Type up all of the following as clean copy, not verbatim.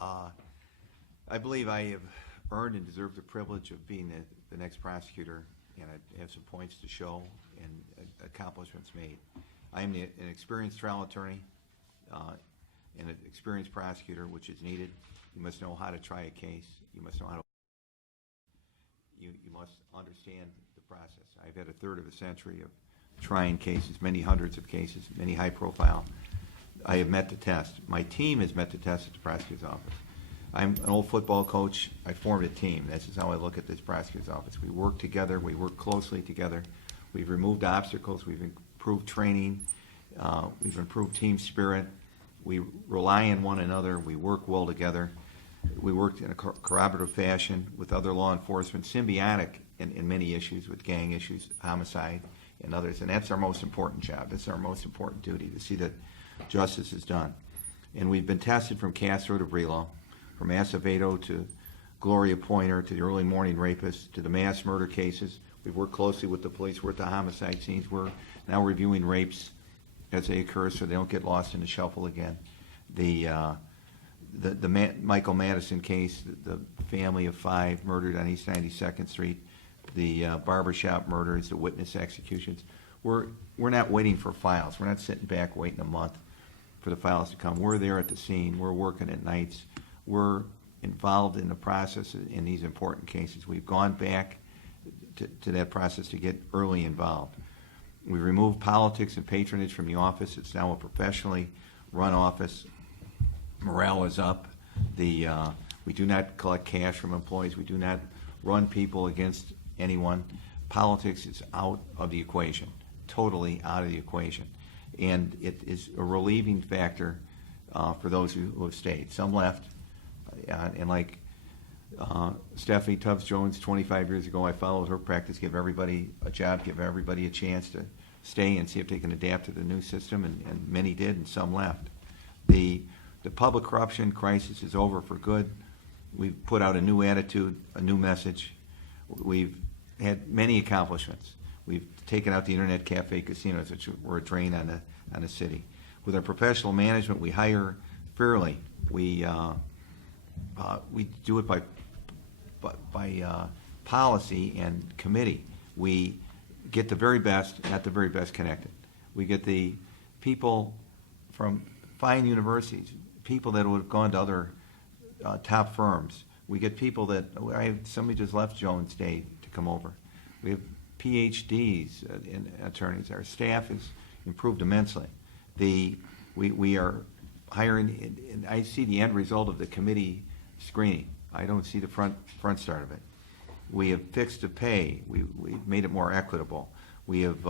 I believe I have earned and deserved the privilege of being the next prosecutor, and I have some points to show and accomplishments made. I am an experienced trial attorney and an experienced prosecutor, which is needed. You must know how to try a case. You must know how to. You must understand the process. I've had a third of a century of trying cases, many hundreds of cases, many high profile. I have met the test. My team has met the test at the prosecutor's office. I'm an old football coach. I formed a team. This is how I look at this prosecutor's office. We work together. We work closely together. We've removed obstacles. We've improved training. We've improved team spirit. We rely on one another. We work well together. We worked in a collaborative fashion with other law enforcement, symbiotic in many issues, with gang issues, homicide, and others. And that's our most important job. That's our most important duty, to see that justice is done. And we've been tested from Castro to Brelo, from Acevedo to Gloria Pointer to the early morning rapists to the mass murder cases. We've worked closely with the police. We're at the homicide scenes. We're now reviewing rapes as they occur so they don't get lost in the shuffle again. The Michael Madison case, the family of 5 murdered on East 92nd Street, the barbershop murders, the witness executions. We're not waiting for files. We're not sitting back waiting a month for the files to come. We're there at the scene. We're working at nights. We're involved in the process in these important cases. We've gone back to that process to get early involved. We removed politics and patronage from the office. It's now a professionally run office. Morale is up. We do not collect cash from employees. We do not run people against anyone. Politics is out of the equation, totally out of the equation. And it is a relieving factor for those who have stayed. Some left, and like Stephanie Tubbs-Jones 25 years ago, I followed her practice, give everybody a job, give everybody a chance to stay and see if they can adapt to the new system, and many did, and some left. The public corruption crisis is over for good. We've put out a new attitude, a new message. We've had many accomplishments. We've taken out the internet cafe casinos, which were a drain on the city. With our professional management, we hire fairly. We do it by policy and committee. We get the very best, not the very best connected. We get the people from fine universities, people that would have gone to other top firms. We get people that, somebody just left Jones Day to come over. We have PhDs in attorneys. Our staff has improved immensely. We are hiring, and I see the end result of the committee screening. I don't see the front start of it. We have fixed the pay. We've made it more equitable. We have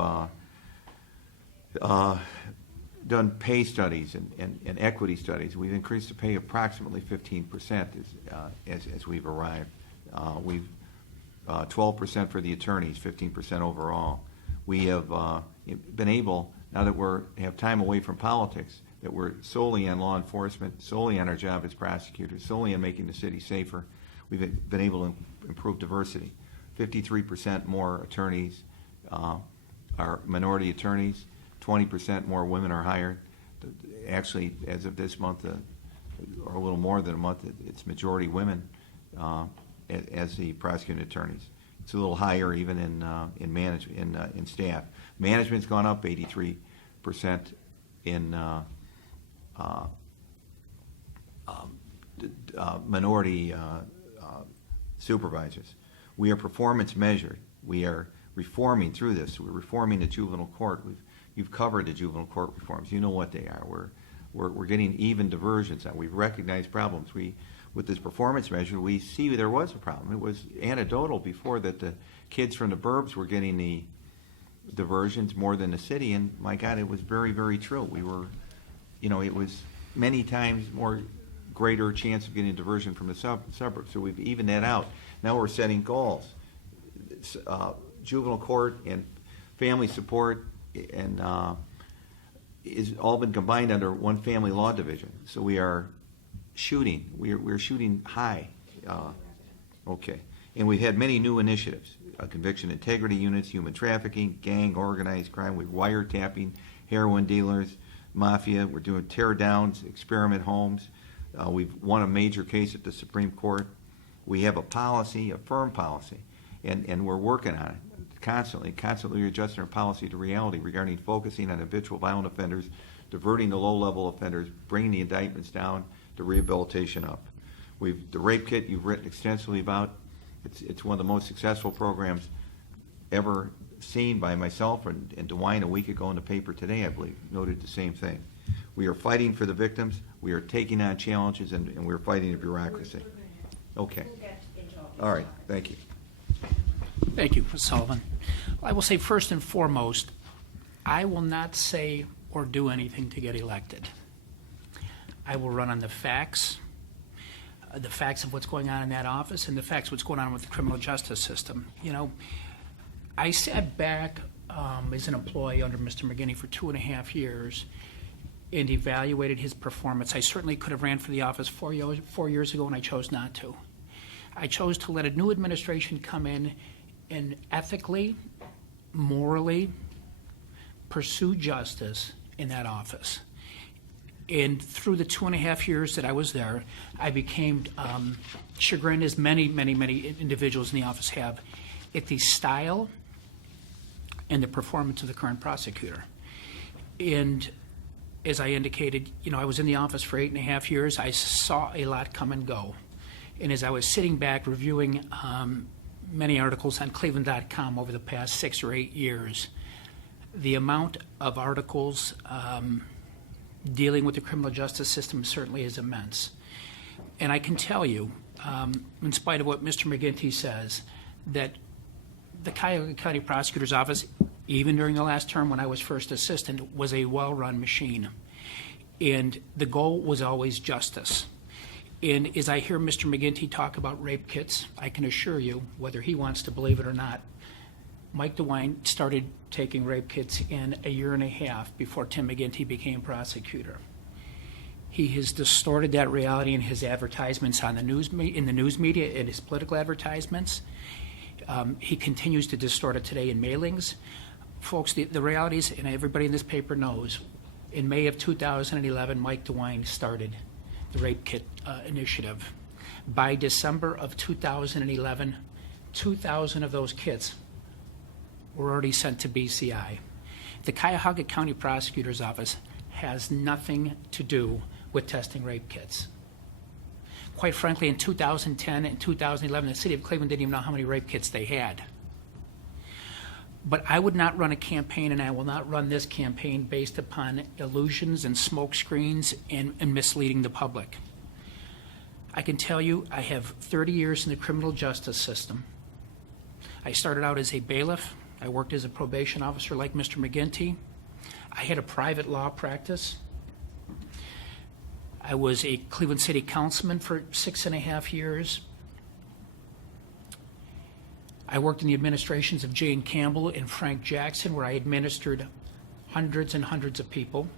done pay studies and equity studies. We've increased the pay approximately 15% as we've arrived. We've 12% for the attorneys, 15% overall. We have been able, now that we have time away from politics, that we're solely on law enforcement, solely on our job as prosecutors, solely on making the city safer, we've been able to improve diversity. 53% more attorneys are minority attorneys. 20% more women are hired. Actually, as of this month, or a little more than a month, it's majority women as the prosecuting attorneys. It's a little higher even in management, in staff. Management's gone up 83% in minority supervisors. We are performance measured. We are reforming through this. We're reforming the juvenile court. You've covered the juvenile court reforms. You know what they are. We're getting even diversions now. We've recognized problems. With this performance measure, we see there was a problem. It was anecdotal before that the kids from the burbs were getting the diversions more than the city, and my God, it was very, very true. We were, it was many times more greater chance of getting a diversion from the suburbs. So we've evened that out. Now we're setting goals. Juvenile court and family support and is all been combined under one family law division. So we are shooting. We're shooting high. Okay. And we've had many new initiatives. Conviction integrity units, human trafficking, gang, organized crime. We're wiretapping heroin dealers, mafia. We're doing tear downs, experiment homes. We've won a major case at the Supreme Court. We have a policy, a firm policy, and we're working on it constantly adjusting our policy to reality regarding focusing on habitual violent offenders, diverting the low-level offenders, bringing the indictments down, the rehabilitation up. The rape kit you've written extensively about. It's one of the most successful programs ever seen by myself, and DeWine a week ago in the paper today, I believe, noted the same thing. We are fighting for the victims, we are taking on challenges, and we're fighting the bureaucracy. Okay. All right, thank you. Thank you, Ms. Sullivan. I will say first and foremost, I will not say or do anything to get elected. I will run on the facts of what's going on in that office and the facts of what's going on with the criminal justice system. You know, I sat back as an employee under Mr. McGinty for 2.5 years and evaluated his performance. I certainly could have ran for the office 4 years ago, and I chose not to. I chose to let a new administration come in and ethically, morally pursue justice in that office. And through the 2.5 years that I was there, I became chagrined, as many individuals in the office have, at the style and the performance of the current prosecutor. And as I indicated, you know, I was in the office for 8.5 years. I saw a lot come and go. And as I was sitting back reviewing many articles on cleveland.com over the past 6 or 8 years, the amount of articles dealing with the criminal justice system certainly is immense. And I can tell you, in spite of what Mr. McGinty says, that the Cuyahoga County Prosecutor's Office, even during the last term when I was first assistant, was a well-run machine. And the goal was always justice. And as I hear Mr. McGinty talk about rape kits, I can assure you, whether he wants to believe it or not, Mike DeWine started taking rape kits in 1.5 years before Tim McGinty became prosecutor. He has distorted that reality in his advertisements on the news media, in his political advertisements. He continues to distort it today in mailings. Folks, the realities, and everybody in this paper knows, in May of 2011, Mike DeWine started the rape kit initiative. By December of 2011, 2,000 of those kits were already sent to BCI. The Cuyahoga County Prosecutor's Office has nothing to do with testing rape kits. Quite frankly, in 2010 and 2011, the city of Cleveland didn't even know how many rape kits they had. But I would not run a campaign, and I will not run this campaign based upon illusions and smoke screens and misleading the public. I can tell you I have 30 years in the criminal justice system. I started out as a bailiff. I worked as a probation officer like Mr. McGinty. I had a private law practice. I was a Cleveland City Councilman for 6.5 years. I worked in the administrations of Jane Campbell and Frank Jackson, where I administered hundreds and hundreds of people.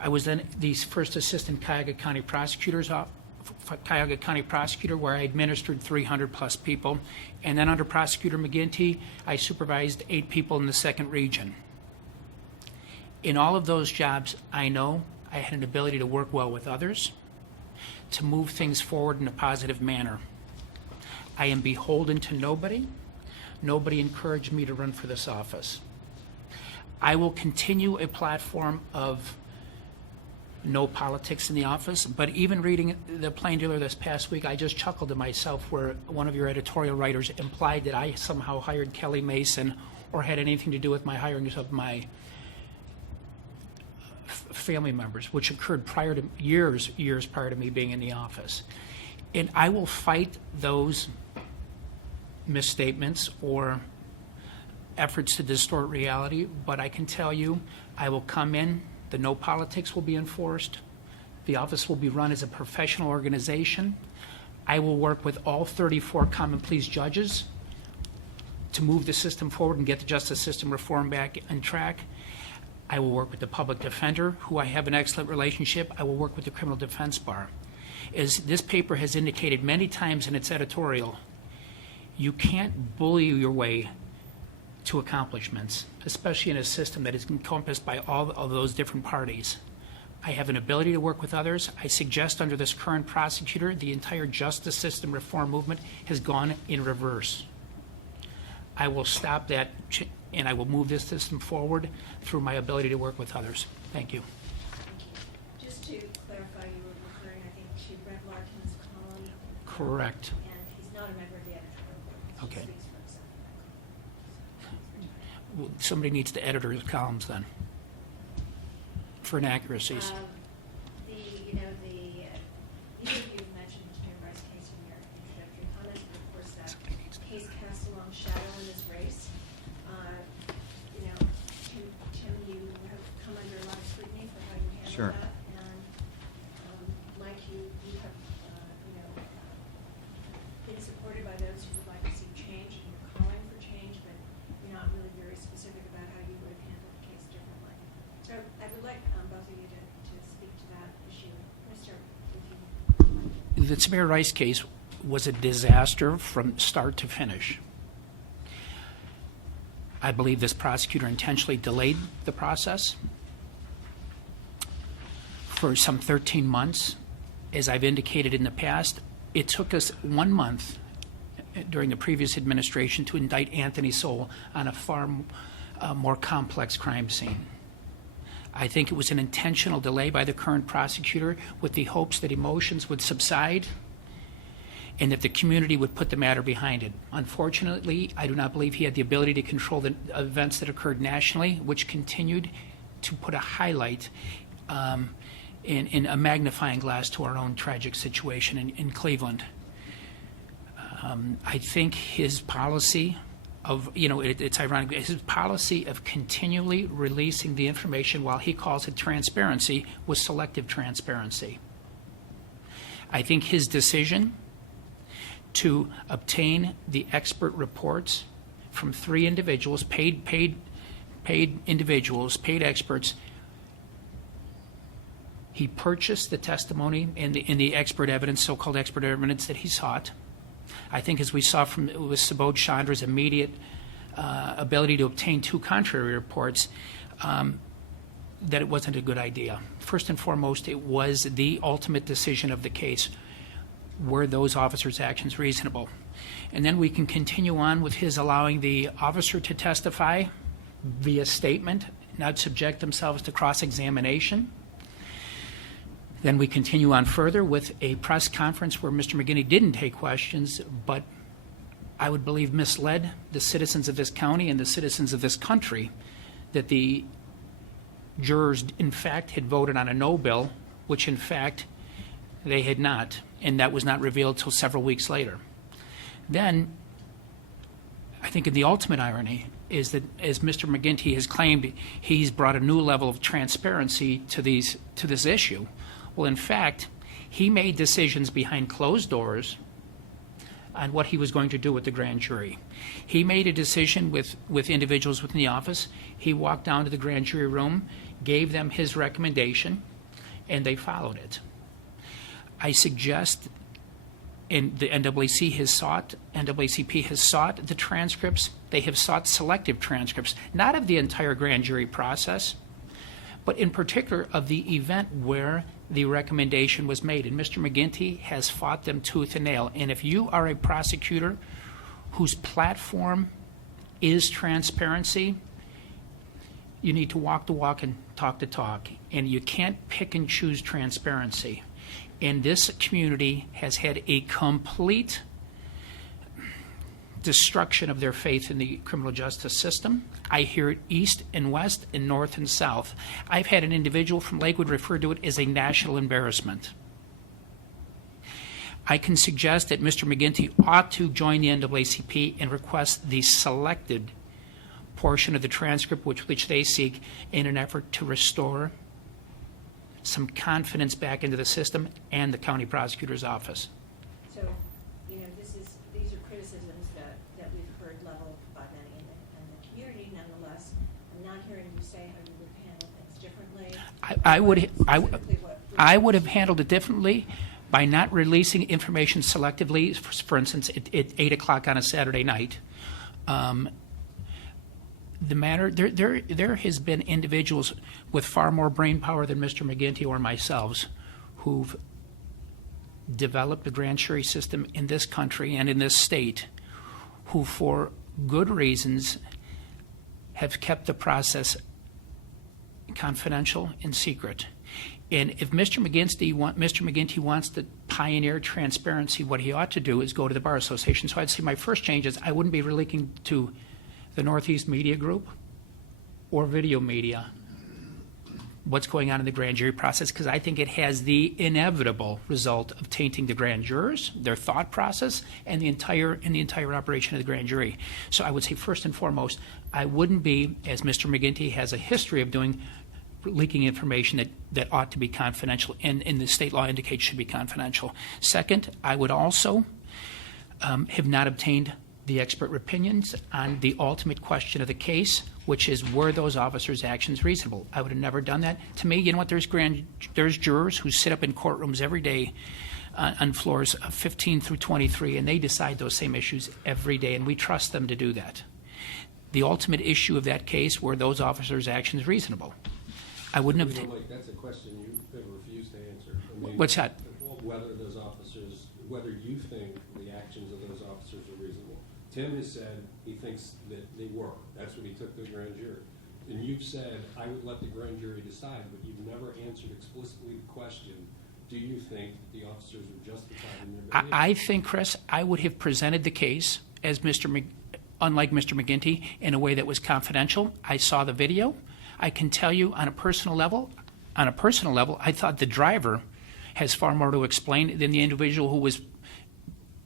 I was then the first assistant Cuyahoga County Prosecutor, where I administered 300 plus people. And then under Prosecutor McGinty, I supervised 8 people in the 2nd region. In all of those jobs, I know I had an ability to work well with others, to move things forward in a positive manner. I am beholden to nobody. Nobody encouraged me to run for this office. I will continue a platform of no politics in the office, but even reading the Plain Dealer this past week, I just chuckled to myself where one of your editorial writers implied that I somehow hired Kelly Mason or had anything to do with my hiring of my family members, which occurred prior to years prior to me being in the office. And I will fight those misstatements or efforts to distort reality, but I can tell you, I will come in, the no politics will be enforced, the office will be run as a professional organization. I will work with all 34 common pleas judges to move the system forward and get the justice system reform back on track. I will work with the public defender, who I have an excellent relationship. I will work with the criminal defense bar. As this paper has indicated many times in its editorial, you can't bully your way to accomplishments, especially in a system that is encompassed by all of those different parties. I have an ability to work with others. I suggest under this current prosecutor, the entire justice system reform movement has gone in reverse. I will stop that, and I will move this system forward through my ability to work with others. Thank you. Just to clarify, you were referring, I think, to Brent Larkin's column. Correct. And he's not a member of the editorial board. He Okay. speaks for himself. Somebody needs to edit his columns then, for inaccuracies. Either of you mentioned the Jim Rice case in your introductory comments, but of course that case casts a long shadow in this race. Tim, you have come under a lot of scrutiny for how you handle Sure. that. And Mike, you have, been supported by those who would like to see change, and you're calling for change, but you're not really very specific about how you would have handled the case differently. So I would like both of you to speak to that issue. Mr. If you The Tamir Rice case was a disaster from start to finish. I believe this prosecutor intentionally delayed the process for some 13 months. As I've indicated in the past, it took us 1 month during the previous administration to indict Anthony Sowell on a far more complex crime scene. I think it was an intentional delay by the current prosecutor with the hopes that emotions would subside and that the community would put the matter behind it. Unfortunately, I do not believe he had the ability to control the events that occurred nationally, which continued to put a highlight in a magnifying glass to our own tragic situation in Cleveland. I think his policy of, it's ironic, his policy of continually releasing the information while he calls it transparency was selective transparency. I think his decision to obtain the expert reports from 3 individuals, paid individuals, paid experts. He purchased the testimony and the expert evidence, so-called expert evidence that he sought. I think, as we saw with Subodh Chandra's immediate ability to obtain 2 contrary reports, that it wasn't a good idea. First and foremost, it was the ultimate decision of the case. Were those officers' actions reasonable? And then we can continue on with his allowing the officer to testify via statement, not subject themselves to cross-examination. Then we continue on further with a press conference where Mr. McGinty didn't take questions, but I would believe misled the citizens of this county and the citizens of this country that the jurors, in fact, had voted on a no bill, which, in fact, they had not, and that was not revealed until several weeks later. Then, I think the ultimate irony is that, as Mr. McGinty has claimed, he's brought a new level of transparency to this issue. Well, in fact, he made decisions behind closed doors on what he was going to do with the grand jury. He made a decision with individuals within the office. He walked down to the grand jury room, gave them his recommendation, and they followed it. I suggest, and the NAACP has sought the transcripts. They have sought selective transcripts, not of the entire grand jury process, but in particular of the event where the recommendation was made. And Mr. McGinty has fought them tooth and nail. And if you are a prosecutor whose platform is transparency, you need to walk the walk and talk the talk. And you can't pick and choose transparency. And this community has had a complete destruction of their faith in the criminal justice system. I hear it east and west and north and south. I've had an individual from Lakewood refer to it as a national embarrassment. I can suggest that Mr. McGinty ought to join the NAACP and request the selected portion of the transcript which they seek in an effort to restore some confidence back into the system and the county prosecutor's office. So, these are criticisms that we've heard leveled by many in the community. Nonetheless, I'm not hearing you say how you would handle things differently. I would have handled it differently by not releasing information selectively, for instance, at 8 o'clock on a Saturday night. the matter, there has been individuals with far more brain power than Mr. McGinty or myself who've developed the grand jury system in this country and in this state, who for good reasons have kept the process confidential and secret. And if Mr. McGinty wants to pioneer transparency, what he ought to do is go to the Bar Association. So I'd say my first change is I wouldn't be releasing to the Northeast Media Group or video media what's going on in the grand jury process, because I think it has the inevitable result of tainting the grand jurors, their thought process, and the entire operation of the grand jury. So I would say first and foremost, I wouldn't be, as Mr. McGinty has a history of doing, leaking information that ought to be confidential and the state law indicates should be confidential. Second, I would also have not obtained the expert opinions on the ultimate question of the case, which is, were those officers' actions reasonable? I would have never done that. To me, you know what, there's jurors who sit up in courtrooms every day on floors of 15 through 23, and they decide those same issues every day, and we trust them to do that. The ultimate issue of that case, were those officers' actions reasonable? I wouldn't have. That's a question you've refused to answer. I mean, What's that? Whether you think the actions of those officers are reasonable. Tim has said he thinks that they were. That's what he took to the grand jury. And you've said, I would let the grand jury decide, but you've never answered explicitly the question, do you think that the officers are justified in their behavior? I think, Chris, I would have presented the case as unlike Mr. McGinty, in a way that was confidential. I saw the video. I can tell you on a personal level, I thought the driver has far more to explain than the individual who was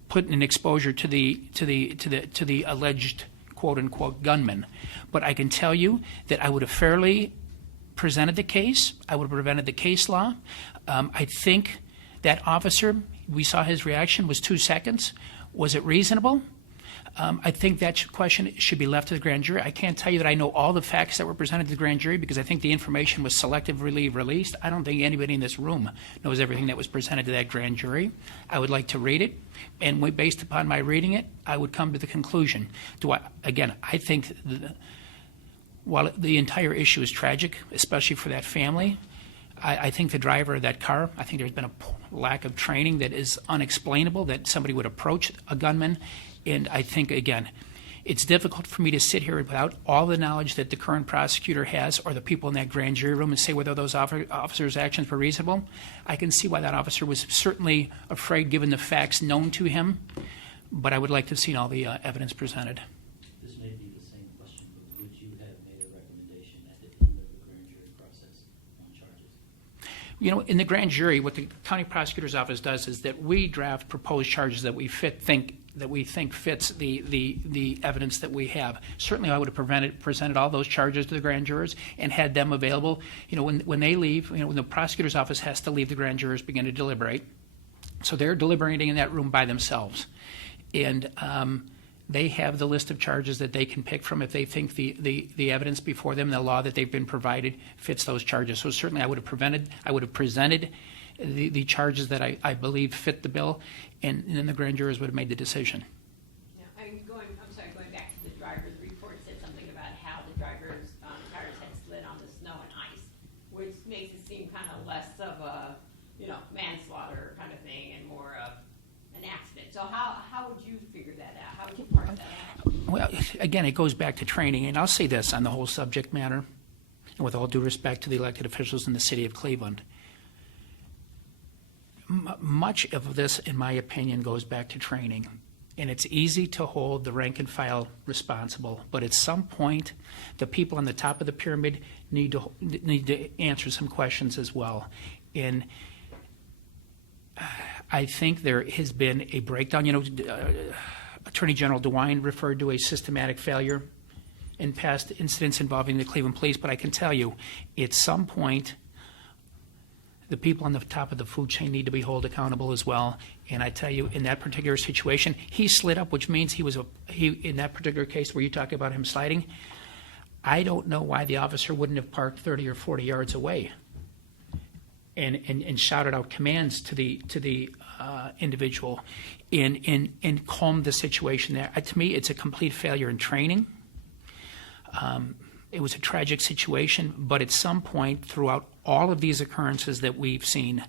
put in exposure to the alleged quote unquote gunman. But I can tell you that I would have fairly presented the case. I would have prevented the case law. I think that officer, we saw his reaction was 2 seconds. Was it reasonable? I think that question should be left to the grand jury. I can't tell you that I know all the facts that were presented to the grand jury because I think the information was selectively released. I don't think anybody in this room knows everything that was presented to that grand jury. I would like to read it, and based upon my reading it, I would come to the conclusion. I think while the entire issue is tragic, especially for that family, I think the driver of that car, I think there's been a lack of training that is unexplainable, that somebody would approach a gunman. And I think, again, it's difficult for me to sit here without all the knowledge that the current prosecutor has or the people in that grand jury room and say whether those officers' actions were reasonable. I can see why that officer was certainly afraid given the facts known to him, but I would like to have seen all the evidence presented. This may be the same question, but would you have made a recommendation at the end of the grand jury process on charges? You know, in the grand jury, what the county prosecutor's office does is that we draft proposed charges that we think fits the evidence that we have. Certainly, I would have presented all those charges to the grand jurors and had them available. You know, when they leave, when the prosecutor's office has to leave, the grand jurors begin to deliberate. So they're deliberating in that room by themselves, and they have the list of charges that they can pick from if they think the evidence before them, the law that they've been provided, fits those charges. So certainly, I would have presented the charges that I believe fit the bill, and then the grand jurors would have made the decision. Yeah, going back to the driver's report, said something about how the driver's tires had slid on the snow and ice, which makes it seem kind of less of a, manslaughter kind of thing and more of an accident. So how would you figure that out? How would you parse that out? Well, again, it goes back to training, and I'll say this on the whole subject matter, and with all due respect to the elected officials in the city of Cleveland. Much of this, in my opinion, goes back to training. And it's easy to hold the rank and file responsible, but at some point, the people on the top of the pyramid need to answer some questions as well. And I think there has been a breakdown. Attorney General DeWine referred to a systematic failure in past incidents involving the Cleveland Police, but I can tell you, at some point, the people on the top of the food chain need to be held accountable as well. And I tell you, in that particular situation, he slid up, which means he in that particular case where you talk about him sliding, I don't know why the officer wouldn't have parked 30 or 40 yards away and shouted out commands to the individual and calmed the situation there. To me, it's a complete failure in training. It was a tragic situation, but at some point throughout all of these occurrences that we've seen,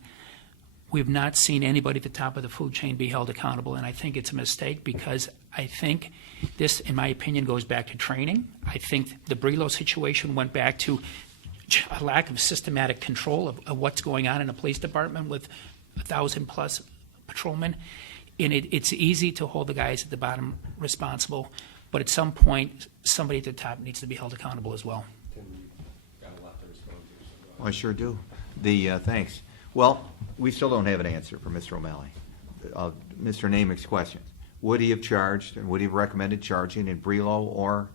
we've not seen anybody at the top of the food chain be held accountable, and I think it's a mistake because I think this, in my opinion, goes back to training. I think the Brelo situation went back to a lack of systematic control of what's going on in a police department with 1,000+ patrolmen. And it's easy to hold the guys at the bottom responsible, but at some point, somebody at the top needs to be held accountable as well. Tim, you've got a lot to respond to. So Well, I sure do. Thanks. Well, we still don't have an answer for Mr. O'Malley. Mr. Namick's questions. Would he have charged, and would he have recommended charging in Brelo or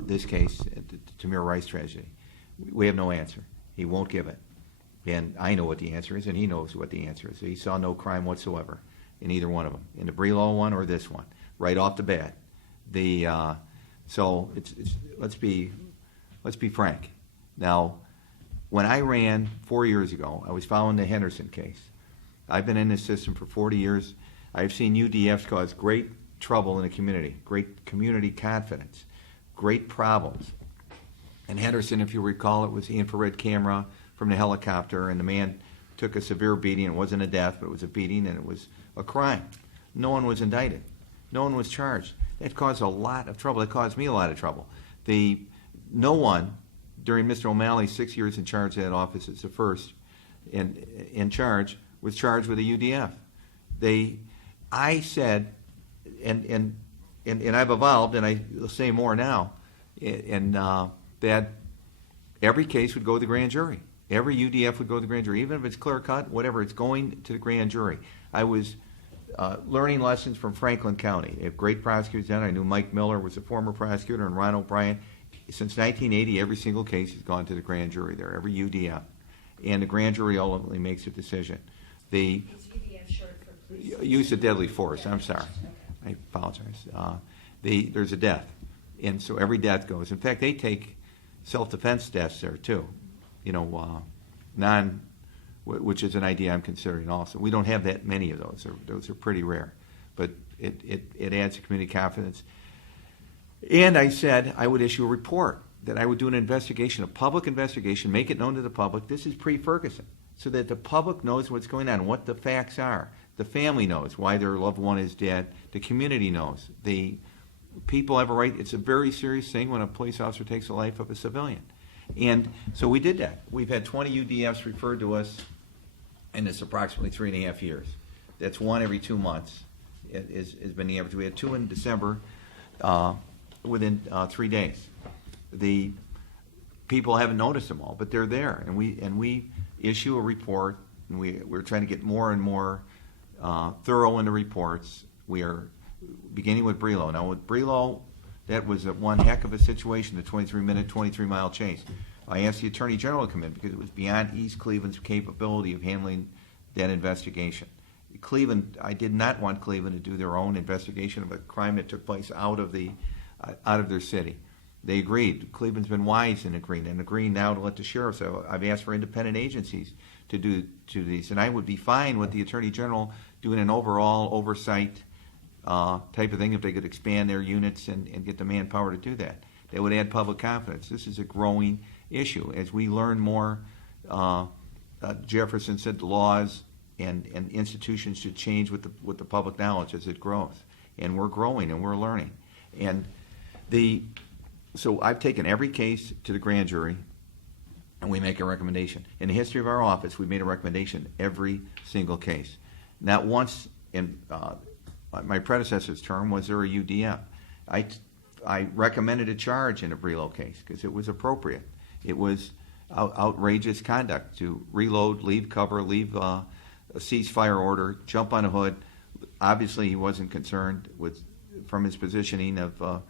this case, the Tamir Rice tragedy? We have no answer. He won't give it. And I know what the answer is, and he knows what the answer is. He saw no crime whatsoever in either one of them, in the Brelo one or this one, right off the bat. So let's be frank. Now, when I ran 4 years ago, I was following the Henderson case. I've been in this system for 40 years. I've seen UDFs cause great trouble in the community, great community confidence, great problems. And Henderson, if you recall, it was the infrared camera from the helicopter, and the man took a severe beating. It wasn't a death, but it was a beating, and it was a crime. No one was indicted. No one was charged. That caused a lot of trouble. It caused me a lot of trouble. No one, during Mr. O'Malley's 6 years in charge of that office, as the first in charge, was charged with a UDF. I said, and I've evolved, and I'll say more now, that every case would go to the grand jury. Every UDF would go to the grand jury, even if it's clear cut, whatever, it's going to the grand jury. I was learning lessons from Franklin County. They have great prosecutors then. I knew Mike Miller was a former prosecutor, and Ron O'Brien. Since 1980, every single case has gone to the grand jury there, every UDF. And the grand jury ultimately makes a decision. Is UDF short for police? Use of deadly force, I'm sorry. I apologize. There's a death. And so every death goes. In fact, they take self-defense deaths there too. Which is an idea I'm considering also. We don't have that many of those. Those are pretty rare. But it adds to community confidence. And I said I would issue a report, that I would do an investigation, a public investigation, make it known to the public. This is pre-Ferguson, so that the public knows what's going on, what the facts are. The family knows why their loved one is dead. The community knows. The people have a right. It's a very serious thing when a police officer takes the life of a civilian. And so we did that. We've had 20 UDFs referred to us in this approximately 3.5 years. That's one every 2 months. It has been the average. We had 2 in December within 3 days. The people haven't noticed them all, but they're there. And we issue a report, and we're trying to get more and more thorough in the reports. We are beginning with Brelo. Now, with Brelo, that was one heck of a situation, the 23-minute, 23-mile chase. I asked the Attorney General to come in because it was beyond East Cleveland's capability of handling that investigation. Cleveland, I did not want Cleveland to do their own investigation of a crime that took place out of their city. They agreed. Cleveland's been wise in agreeing now to let the sheriffs. I've asked for independent agencies to do these, and I would be fine with the Attorney General doing an overall oversight type of thing if they could expand their units and get the manpower to do that. That would add public confidence. This is a growing issue. As we learn more, Jefferson said the laws and institutions should change with the public knowledge as it grows. And we're growing and we're learning. And so I've taken every case to the grand jury, and we make a recommendation. In the history of our office, we've made a recommendation every single case. Not once in my predecessor's term was there a UDF. I recommended a charge in a Brelo case because it was appropriate. It was outrageous conduct to reload, leave cover, leave a ceasefire order, jump on a hood. Obviously, he wasn't concerned from his positioning of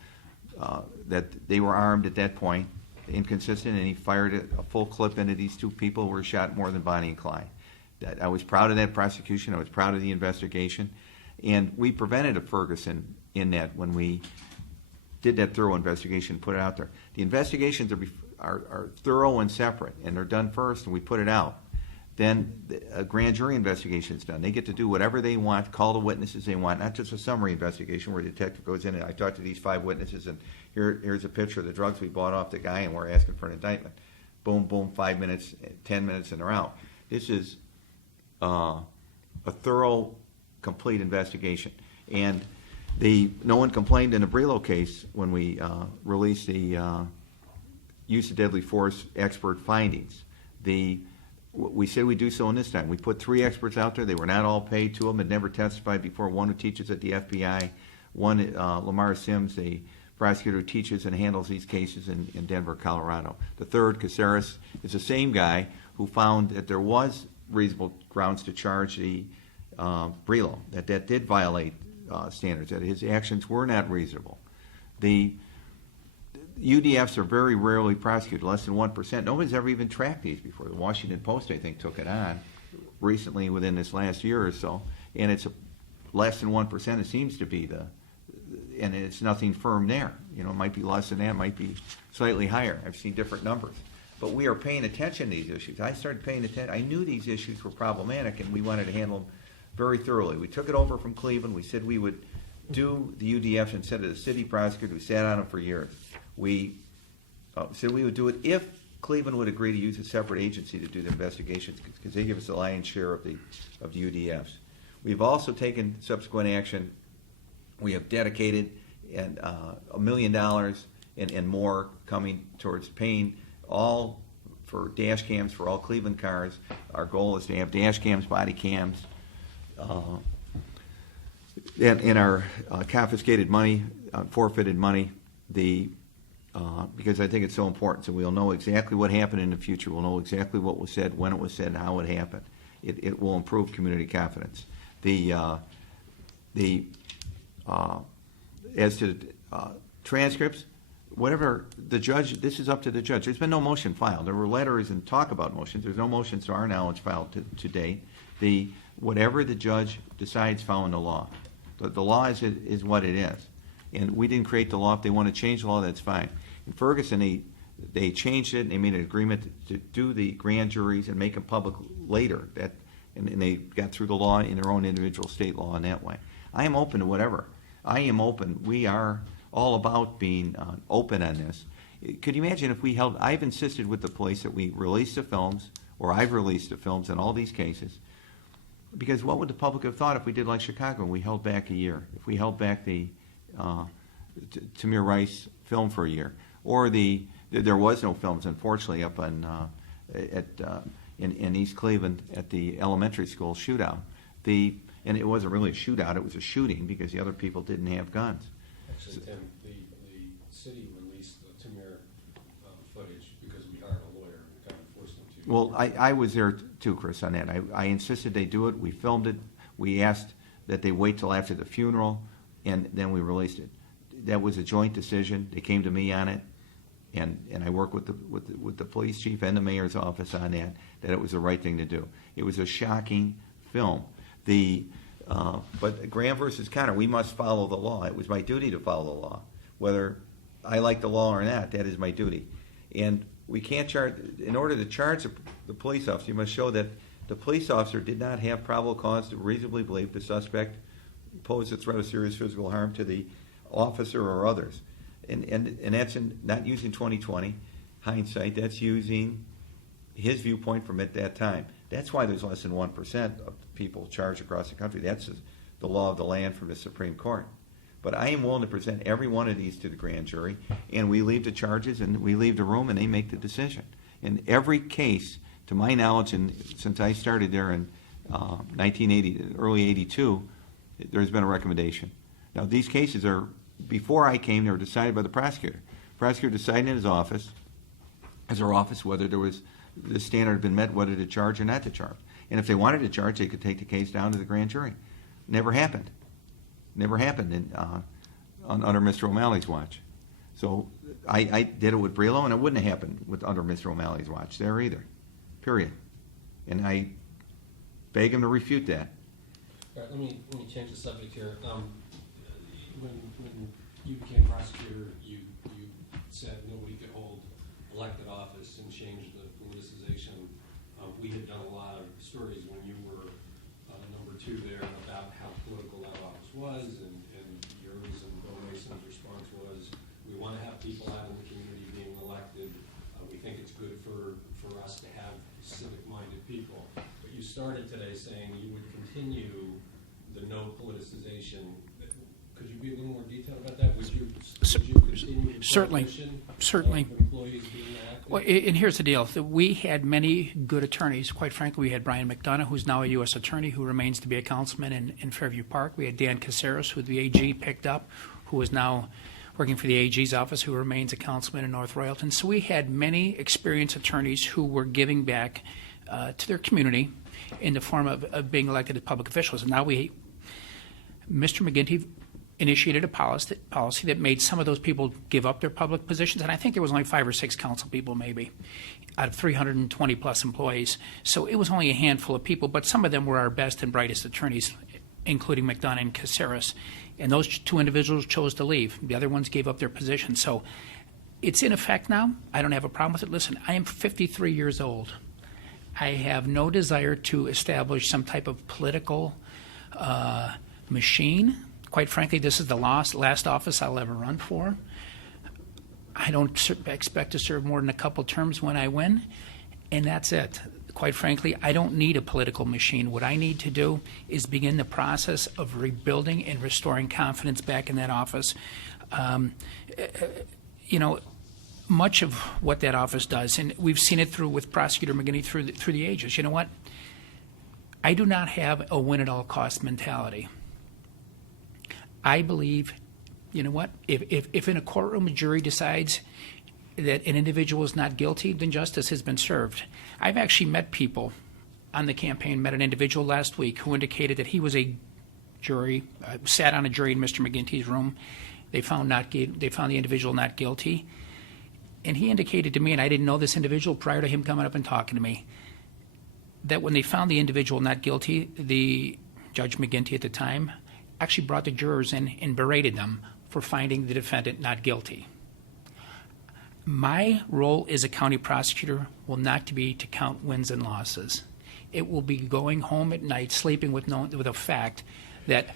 that they were armed at that point, inconsistent, and he fired a full clip into these 2 people who were shot more than Bonnie and Clyde. I was proud of that prosecution. I was proud of the investigation. And we prevented a Ferguson in that when we did that thorough investigation, put it out there. The investigations are thorough and separate, and they're done first, and we put it out. then a grand jury investigation is done. They get to do whatever they want, call the witnesses they want, not just a summary investigation where the detective goes in and I talked to these 5 witnesses and here's a picture of the drugs we bought off the guy and we're asking for an indictment. Boom, boom, 5 minutes, 10 minutes, and they're out. This is a thorough, complete investigation. And no one complained in the Brillo case when we released the use of deadly force expert findings. We said we'd do so in this time. We put 3 experts out there. They were not all paid. 2 of them had never testified before. One who teaches at the FBI. One, Lamar Sims, a prosecutor who teaches and handles these cases in Denver, Colorado. The third, Caceres, is the same guy who found that there was reasonable grounds to charge the Brillo, that did violate standards, that his actions were not reasonable. The UDFs are very rarely prosecuted, less than 1%. Nobody's ever even tracked these before. The Washington Post, I think, took it on recently within this last year or so, and it's less than 1%. It seems to be and it's nothing firm there. You know, it might be less than that, it might be slightly higher. I've seen different numbers. But we are paying attention to these issues. I started paying attention. I knew these issues were problematic, and we wanted to handle them very thoroughly. We took it over from Cleveland. We said we would do the UDFs instead of the city prosecutor who sat on them for years. We said we would do it if Cleveland would agree to use a separate agency to do the investigations, because they give us the lion's share of the UDFs. We've also taken subsequent action. We have dedicated $1 million and more coming towards paying all for dash cams for all Cleveland cars. Our goal is to have dash cams, body cams, and our confiscated money, forfeited money, because I think it's so important. So we'll know exactly what happened in the future. We'll know exactly what was said, when it was said, and how it happened. It will improve community confidence. As to transcripts, whatever the judge, this is up to the judge. There's been no motion filed. There were letters and talk about motions. There's no motions to our knowledge filed to date. Whatever the judge decides following the law. The law is what it is. And we didn't create the law. If they want to change the law, that's fine. In Ferguson, they changed it, and they made an agreement to do the grand juries and make them public later. And they got through the law in their own individual state law in that way. I am open to whatever. I am open. We are all about being open on this. Could you imagine if we held, I've insisted with the police that we release the films, or I've released the films in all these cases, because what would the public have thought if we did like Chicago and we held back a year? If we held back the Tamir Rice film for a year, or there was no films, unfortunately, up on in East Cleveland at the elementary school shootout. And it wasn't really a shootout; it was a shooting because the other people didn't have guns. Actually, Tim, the city released the Tamir footage because we hired a lawyer and kind of forced them to. Well, I was there too, Chris, on that. I insisted they do it. We filmed it. We asked that they wait till after the funeral, and then we released it. That was a joint decision. They came to me on it, and I worked with the police chief and the mayor's office on that it was the right thing to do. It was a shocking film. But Graham versus Connor, we must follow the law. It was my duty to follow the law. Whether I like the law or not, that is my duty. And we can't charge, in order to charge the police officer, you must show that the police officer did not have probable cause to reasonably believe the suspect posed a threat of serious physical harm to the officer or others. And that's not using 20/20 hindsight, that's using his viewpoint from at that time. That's why there's less than 1% of people charged across the country. That's the law of the land from the Supreme Court. But I am willing to present every one of these to the grand jury, and we leave the charges, and we leave the room, and they make the decision. In every case, to my knowledge, and since I started there in 1980, early 82, there's been a recommendation. Now, these cases are, before I came, they were decided by the prosecutor. The prosecutor decided in his office, whether the standard had been met, whether to charge or not to charge. And if they wanted to charge, they could take the case down to the grand jury. Never happened. Never happened under Mr. O'Malley's watch. So I did it with Brillo, and it wouldn't have happened under Mr. O'Malley's watch there either. Period. And I beg him to refute that. All right, let me change the subject here. When you became prosecutor, you said nobody could hold elected office and change the politicization. We had done a lot of started today saying you would continue the no politicization. Could you be a little more detailed about that? Would you continue the Certainly. prohibition Certainly. of employees being active? Well, and here's the deal. We had many good attorneys. Quite frankly, we had Brian McDonough, who's now a U.S. attorney, who remains to be a councilman in Fairview Park. We had Dan Caceres, who the AG picked up, who is now working for the AG's office, who remains a councilman in North Royalton. So we had many experienced attorneys who were giving back to their community in the form of being elected as public officials. And now Mr. McGinty initiated a policy that made some of those people give up their public positions, and I think there was only 5 or 6 council people maybe out of 320 plus employees. So it was only a handful of people, but some of them were our best and brightest attorneys, including McDonough and Caceres. And those 2 individuals chose to leave. The other ones gave up their positions. So it's in effect now. I don't have a problem with it. Listen, I am 53 years old. I have no desire to establish some type of political machine. Quite frankly, this is the last office I'll ever run for. I don't expect to serve more than a couple terms when I win, and that's it. Quite frankly, I don't need a political machine. What I need to do is begin the process of rebuilding and restoring confidence back in that office. Much of what that office does, and we've seen it through with Prosecutor McGinty through the ages. You know what? I do not have a win-at-all-cost mentality. I believe, you know what, if in a courtroom a jury decides that an individual is not guilty, then justice has been served. I've actually met people on the campaign, met an individual last week who indicated that he was a jury, sat on a jury in Mr. McGinty's room. They found the individual not guilty. And he indicated to me, and I didn't know this individual prior to him coming up and talking to me, that when they found the individual not guilty, the Judge McGinty at the time actually brought the jurors in and berated them for finding the defendant not guilty. My role as a county prosecutor will not be to count wins and losses. It will be going home at night, sleeping with a fact that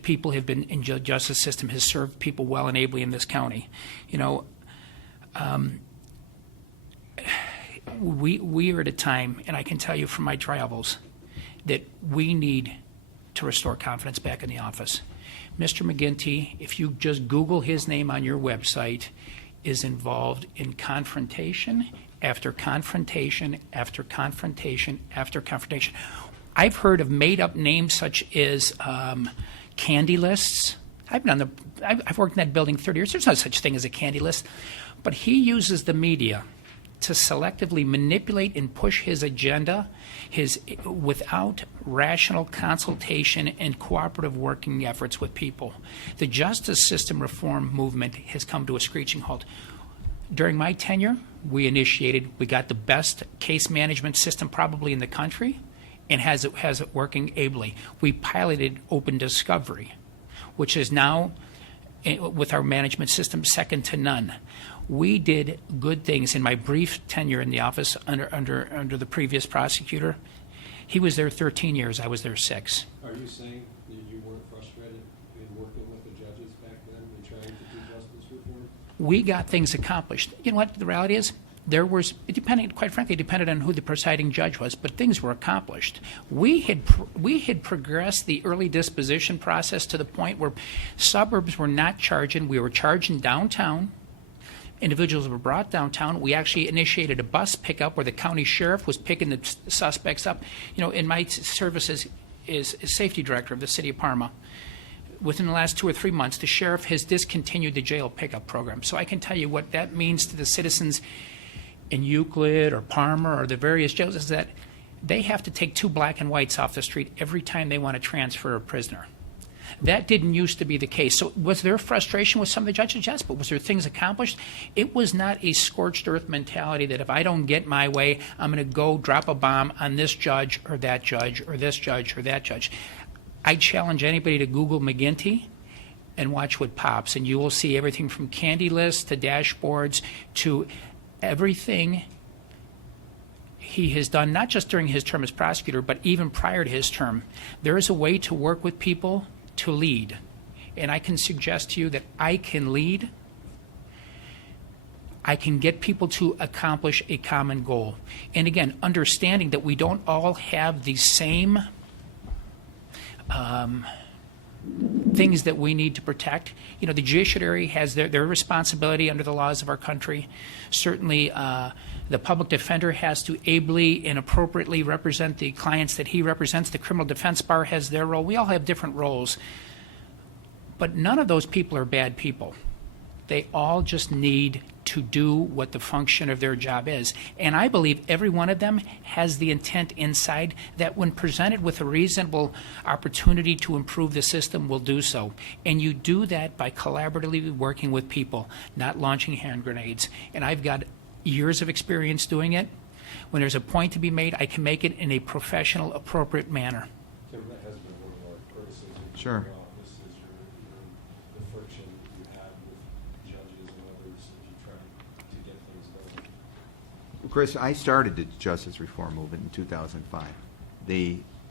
people have been in the justice system has served people well and ably in this county. You know, we are at a time, and I can tell you from my travels, that we need to restore confidence back in the office. Mr. McGinty, if you just Google his name on your website, is involved in confrontation after confrontation after confrontation after confrontation. I've heard of made-up names such as candy lists. I've worked in that building 30 years. There's no such thing as a candy list. But he uses the media to selectively manipulate and push his agenda without rational consultation and cooperative working efforts with people. The justice system reform movement has come to a screeching halt. During my tenure, we got the best case management system probably in the country, and has it working ably. We piloted open discovery, which is now, with our management system, second to none. We did good things in my brief tenure in the office under the previous prosecutor. He was there 13 years. I was there 6. Are you saying that you weren't frustrated in working with the judges back then and trying to do justice reform? We got things accomplished. You know what the reality is? Quite frankly, it depended on who the presiding judge was, but things were accomplished. We had progressed the early disposition process to the point where suburbs were not charging. We were charging downtown. Individuals were brought downtown. We actually initiated a bus pickup where the county sheriff was picking the suspects up. You know, in my service as safety director of the city of Parma, within the last 2 or 3 months, the sheriff has discontinued the jail pickup program. So I can tell you what that means to the citizens in Euclid or Parma or the various jails is that they have to take 2 black and whites off the street every time they want to transfer a prisoner. That didn't used to be the case. So was there frustration with some of the judges? Yes, but was there things accomplished? It was not a scorched earth mentality that if I don't get my way, I'm going to go drop a bomb on this judge or that judge or this judge or that judge. I challenge anybody to Google McGinty and watch what pops, and you will see everything from candy lists to dashboards to everything he has done, not just during his term as prosecutor, but even prior to his term. There is a way to work with people to lead. And I can suggest to you that I can lead. I can get people to accomplish a common goal. And again, understanding that we don't all have the same things that we need to protect. You know, the judiciary has their responsibility under the laws of our country. Certainly, the public defender has to ably and appropriately represent the clients that he represents. The criminal defense bar has their role. We all have different roles. But none of those people are bad people. They all just need to do what the function of their job is. And I believe every one of them has the intent inside that when presented with a reasonable opportunity to improve the system, will do so. And you do that by collaboratively working with people, not launching hand grenades. And I've got years of experience doing it. When there's a point to be made, I can make it in a professional, appropriate manner. Tim, that has been one of our criticisms. Sure. of your office is the friction you have with judges and others as you try to get things done. Well, Chris, I started the justice reform movement in 2005.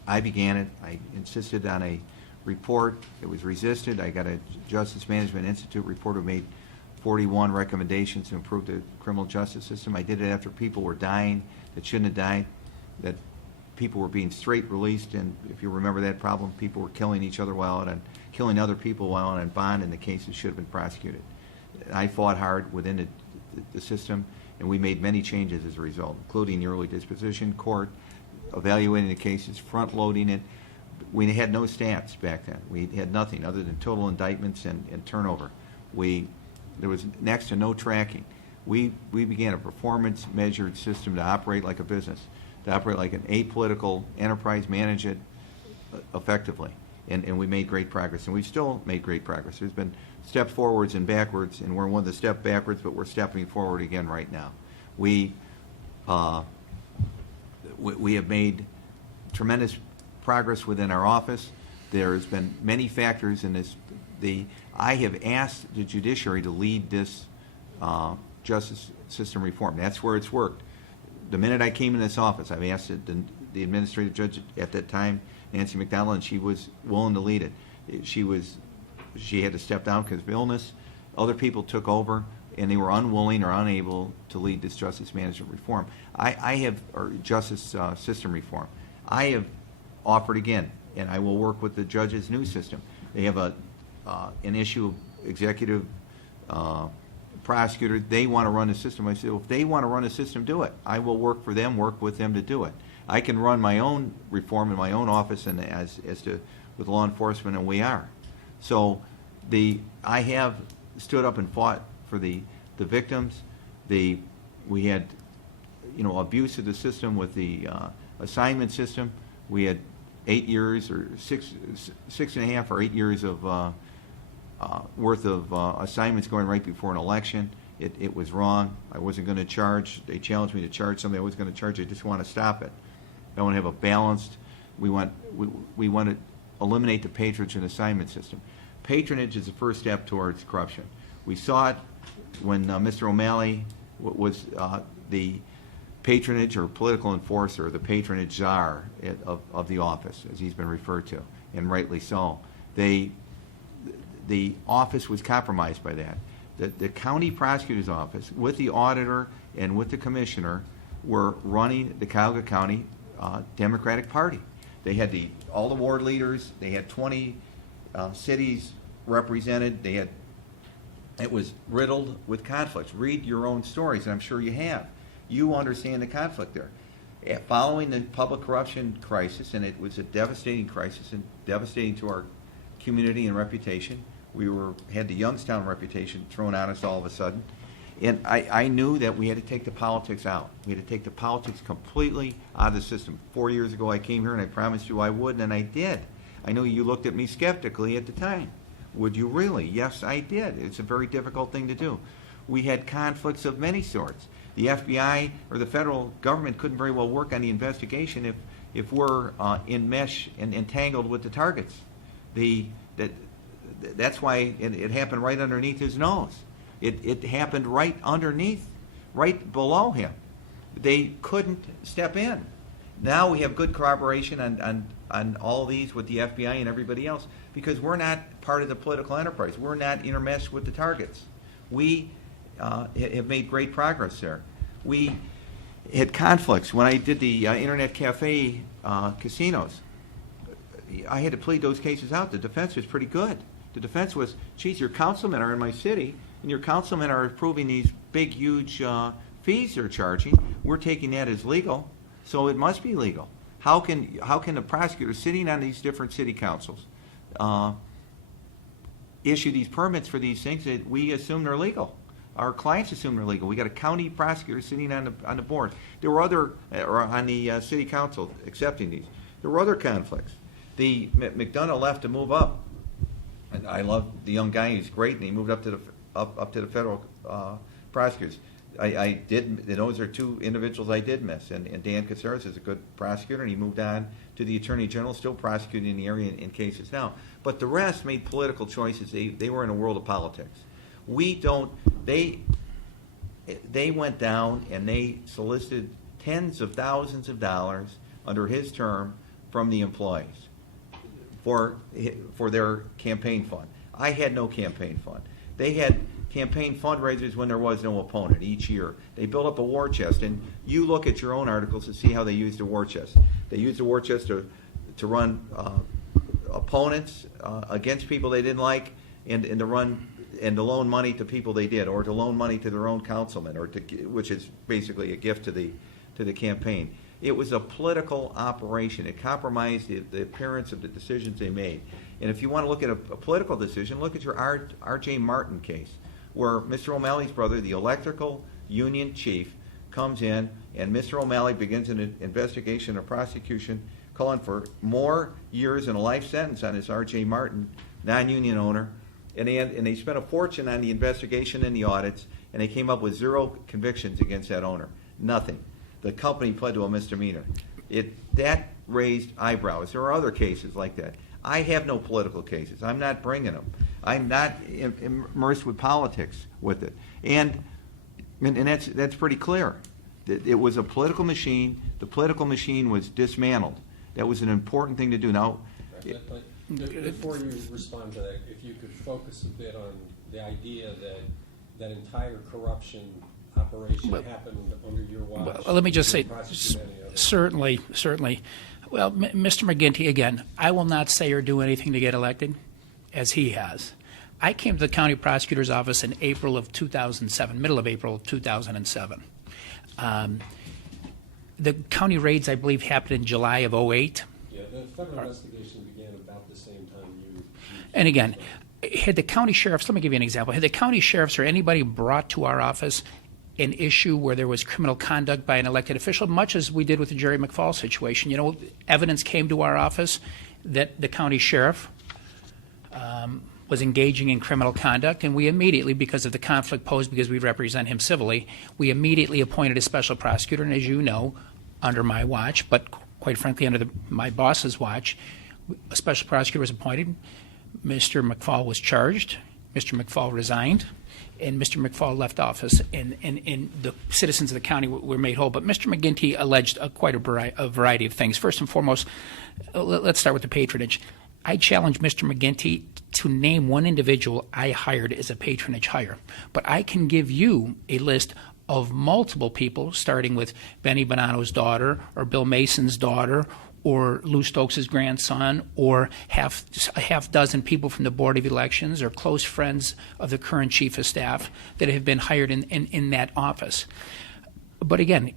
I began it. I insisted on a report. It was resisted. I got a Justice Management Institute report who made 41 recommendations to improve the criminal justice system. I did it after people were dying that shouldn't have died, that people were being straight released, and if you remember that problem, people were killing each other while out on, killing other people while on bond, and the cases should have been prosecuted. I fought hard within the system, and we made many changes as a result, including the early disposition court, evaluating the cases, front-loading it. We had no stats back then. We had nothing other than total indictments and turnover. There was next to no tracking. We began a performance-measured system to operate like a business, to operate like an apolitical enterprise, manage it effectively. And we made great progress, and we've still made great progress. There's been steps forwards and backwards, and we're one of the step backwards, but we're stepping forward again right now. We have made tremendous progress within our office. There's been many factors in this. I have asked the judiciary to lead this justice system reform. That's where it's worked. The minute I came in this office, I've asked the administrative judge at that time, Nancy McDonald, and she was willing to lead it. She had to step down because of illness. Other people took over, and they were unwilling or unable to lead this justice management reform. Or justice system reform. I have offered again, and I will work with the judge's new system. They have an issue of executive prosecutor. They want to run a system. I said, well, if they want to run a system, do it. I will work for them, work with them to do it. I can run my own reform in my own office and as to with law enforcement, and we are. So I have stood up and fought for the victims. We had abuse of the system with the assignment system. We had 8 years or 6.5 or 8 years of worth of assignments going right before an election. It was wrong. I wasn't going to charge. They challenged me to charge somebody. I was going to charge. I just want to stop it. I want to have a balanced. We want to eliminate the patronage and assignment system. Patronage is the first step towards corruption. We saw it when Mr. O'Malley was the patronage or political enforcer, the patronage czar of the office, as he's been referred to, and rightly so. The office was compromised by that. The county prosecutor's office, with the auditor and with the commissioner, were running the Cuyahoga County Democratic Party. They had all the ward leaders. They had 20 cities represented. It was riddled with conflicts. Read your own stories, and I'm sure you have. You understand the conflict there. Following the public corruption crisis, and it was a devastating crisis and devastating to our community and reputation. We had the Youngstown reputation thrown at us all of a sudden. And I knew that we had to take the politics out. We had to take the politics completely out of the system. 4 years ago I came here and I promised you I would, and I did. I know you looked at me skeptically at the time. Would you really? Yes, I did. It's a very difficult thing to do. We had conflicts of many sorts. The FBI or the federal government couldn't very well work on the investigation if we're enmeshed and entangled with the targets. That's why it happened right underneath his nose. It happened right underneath, right below him. They couldn't step in. Now we have good corroboration on all these with the FBI and everybody else because we're not part of the political enterprise. We're not intermeshed with the targets. We have made great progress there. We had conflicts. When I did the internet cafe casinos, I had to plead those cases out. The defense was pretty good. The defense was, geez, your councilmen are in my city, and your councilmen are approving these big, huge fees they're charging. We're taking that as legal, so it must be legal. How can the prosecutor sitting on these different city councils issue these permits for these things that we assume they're legal? Our clients assume they're legal. We got a county prosecutor sitting on the board. There were or on the city council accepting these. There were other conflicts. The McDonough left to move up. And I love the young guy. He's great, and he moved up to the federal prosecutors. I did. Those are two individuals I did miss. And Dan Caceres is a good prosecutor, and he moved on to the Attorney General, still prosecuting in the area in cases now. But the rest made political choices. They were in a world of politics. We don't. They went down and they solicited tens of thousands of dollars under his term from the employees for their campaign fund. I had no campaign fund. They had campaign fundraisers when there was no opponent each year. They built up a war chest, and you look at your own articles to see how they used the war chest. They used the war chest to run opponents against people they didn't like, and to run and to loan money to people they did, or to loan money to their own councilmen, which is basically a gift to the campaign. It was a political operation. It compromised the appearance of the decisions they made. And if you want to look at a political decision, look at your R.J. Martin case, where Mr. O'Malley's brother, the electrical union chief, comes in, and Mr. O'Malley begins an investigation, a prosecution, calling for more years and a life sentence on this R.J. Martin, non-union owner. And they spent a fortune on the investigation and the audits, and they came up with 0 convictions against that owner. Nothing. The company pled to a misdemeanor. That raised eyebrows. There are other cases like that. I have no political cases. I'm not bringing them. I'm not immersed with politics with it. And that's pretty clear. It was a political machine. The political machine was dismantled. That was an important thing to do. Now, before you respond to that, if you could focus a bit on the idea that entire corruption operation happened under your watch. Well, let me just say, certainly. Well, Mr. McGinty, again, I will not say or do anything to get elected, as he has. I came to the county prosecutor's office in April of 2007, middle of April of 2007. The county raids, I believe, happened in July of 2008. Yeah, the federal investigation began about the same time you And again, had the county sheriffs, let me give you an example, had the county sheriffs or anybody brought to our office an issue where there was criminal conduct by an elected official, much as we did with the Jerry McFall situation, evidence came to our office that the county sheriff was engaging in criminal conduct, and we immediately, because of the conflict posed, because we represent him civilly, we immediately appointed a special prosecutor, and as you know, under my watch, but quite frankly under my boss's watch, a special prosecutor was appointed. Mr. McFall was charged. Mr. McFall resigned, and Mr. McFall left office, and the citizens of the county were made whole. But Mr. McGinty alleged quite a variety of things. First and foremost, let's start with the patronage. I challenged Mr. McGinty to name one individual I hired as a patronage hire. But I can give you a list of multiple people, starting with Benny Bonanno's daughter, or Bill Mason's daughter, or Lou Stokes' grandson, or a half dozen people from the Board of Elections, or close friends of the current chief of staff that have been hired in that office. But again,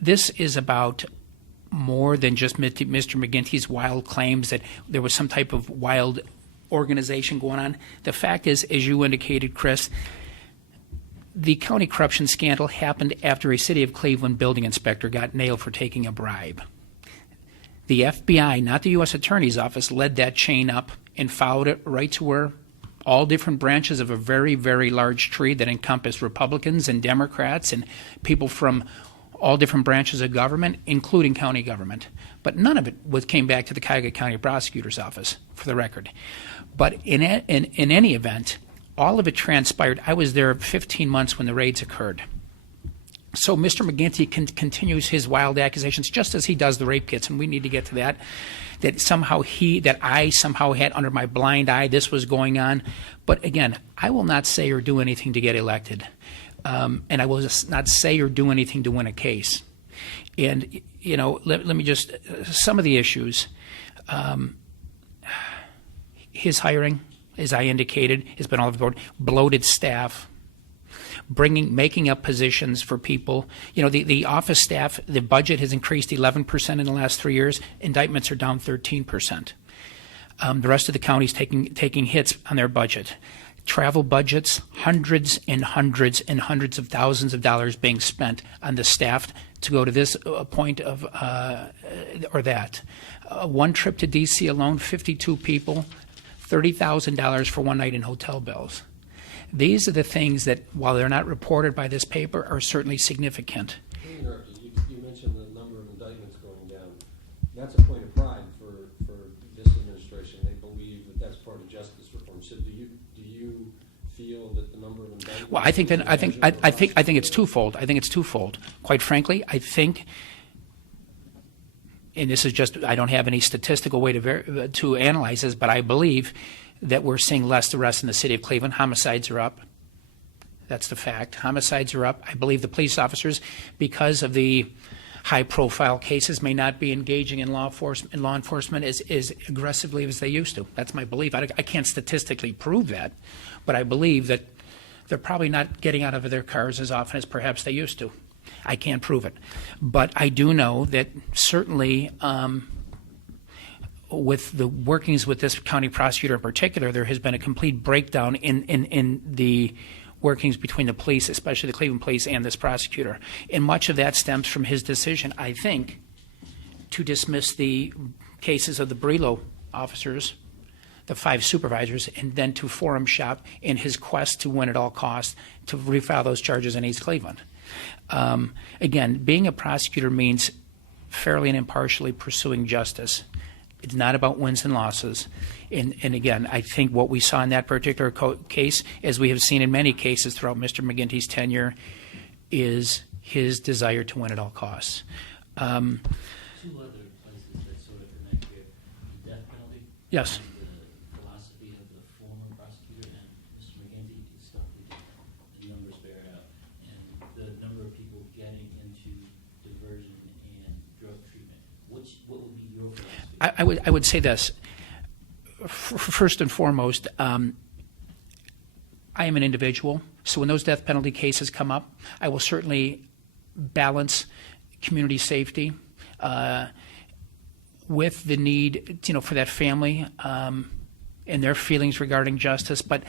this is about more than just Mr. McGinty's wild claims that there was some type of wild organization going on. The fact is, as you indicated, Chris, the county corruption scandal happened after a city of Cleveland building inspector got nailed for taking a bribe. The FBI, not the U.S. Attorney's Office, led that chain up and followed it right to where all different branches of a very, very large tree that encompassed Republicans and Democrats and people from all different branches of government, including county government. But none of it came back to the Cuyahoga County Prosecutor's Office, for the record. But in any event, all of it transpired. I was there 15 months when the raids occurred. So Mr. McGinty continues his wild accusations, just as he does the rape kits, and we need to get to that. That I somehow had under my blind eye this was going on. But again, I will not say or do anything to get elected, and I will just not say or do anything to win a case. And let me just some of the issues. His hiring, as I indicated, has been all over the board. Bloated staff. Making up positions for people. The office staff, the budget has increased 11% in the last 3 years. Indictments are down 13%. The rest of the county's taking hits on their budget. Travel budgets, hundreds and hundreds and hundreds of thousands of dollars being spent on the staff to go to this point of or that. One trip to D.C. alone, 52 people, $30,000 for one night in hotel bills. These are the things that, while they're not reported by this paper, are certainly significant. Let me interrupt you. You mentioned the number of indictments going down. That's a point of pride for this administration. They believe that that's part of justice reform. So do you feel that the number of indictments? Well, I think it's twofold. I think it's twofold. Quite frankly, I think, and this is just, I don't have any statistical way to analyze this, but I believe that we're seeing less arrests in the city of Cleveland. Homicides are up. That's the fact. Homicides are up. I believe the police officers, because of the high-profile cases, may not be engaging in law enforcement as aggressively as they used to. That's my belief. I can't statistically prove that, but I believe that they're probably not getting out of their cars as often as perhaps they used to. I can't prove it. But I do know that certainly with the workings with this county prosecutor in particular, there has been a complete breakdown in the workings between the police, especially the Cleveland police, and this prosecutor. And much of that stems from his decision, I think, to dismiss the cases of the Brillo officers, the 5 supervisors, and then to forum shop in his quest to win at all costs to refile those charges in East Cleveland. Again, being a prosecutor means fairly and impartially pursuing justice. It's not about wins and losses. And again, I think what we saw in that particular case, as we have seen in many cases throughout Mr. McGinty's tenure, is his desire to win at all costs. 2 other places that sort of connect here. The death penalty. Yes. And the philosophy of the former prosecutor and Mr. McGinty is starkly different. The numbers bear it out. And the number of people getting into diversion and drug treatment. What would be your philosophy? I would say this. First and foremost, I am an individual, so when those death penalty cases come up, I will certainly balance community safety with the need, for that family and their feelings regarding justice. But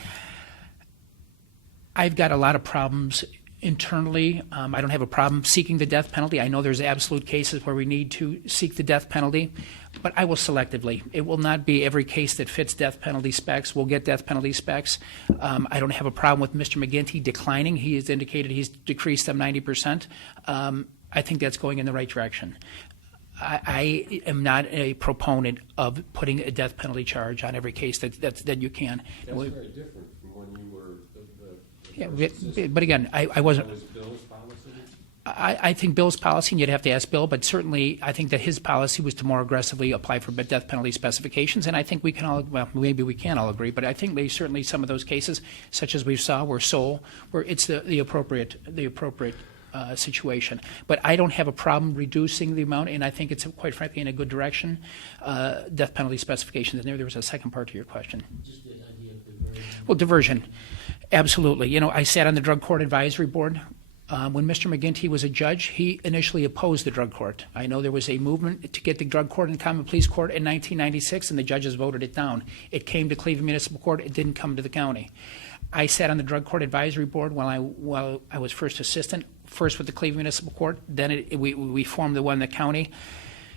I've got a lot of problems internally. I don't have a problem seeking the death penalty. I know there's absolute cases where we need to seek the death penalty, but I will selectively. It will not be every case that fits death penalty specs will get death penalty specs. I don't have a problem with Mr. McGinty declining. He has indicated he's decreased them 90%. I think that's going in the right direction. I am not a proponent of putting a death penalty charge on every case that you can. That's very different from when you were Yeah, but again, I wasn't. Was Bill's policy? I think Bill's policy, and you'd have to ask Bill, but certainly I think that his policy was to more aggressively apply for death penalty specifications, and I think we can all, well, maybe we can't all agree, but I think certainly some of those cases, such as we saw, were where it's the appropriate situation. But I don't have a problem reducing the amount, and I think it's quite frankly in a good direction. Death penalty specifications, and there was a second part to your question. Just the idea of diversion. Well, diversion, absolutely. I sat on the Drug Court Advisory Board. When Mr. McGinty was a judge, he initially opposed the drug court. I know there was a movement to get the drug court and common pleas court in 1996, and the judges voted it down. It came to Cleveland Municipal Court. It didn't come to the county. I sat on the Drug Court Advisory Board while I was first assistant, first with the Cleveland Municipal Court, then we formed the one in the county.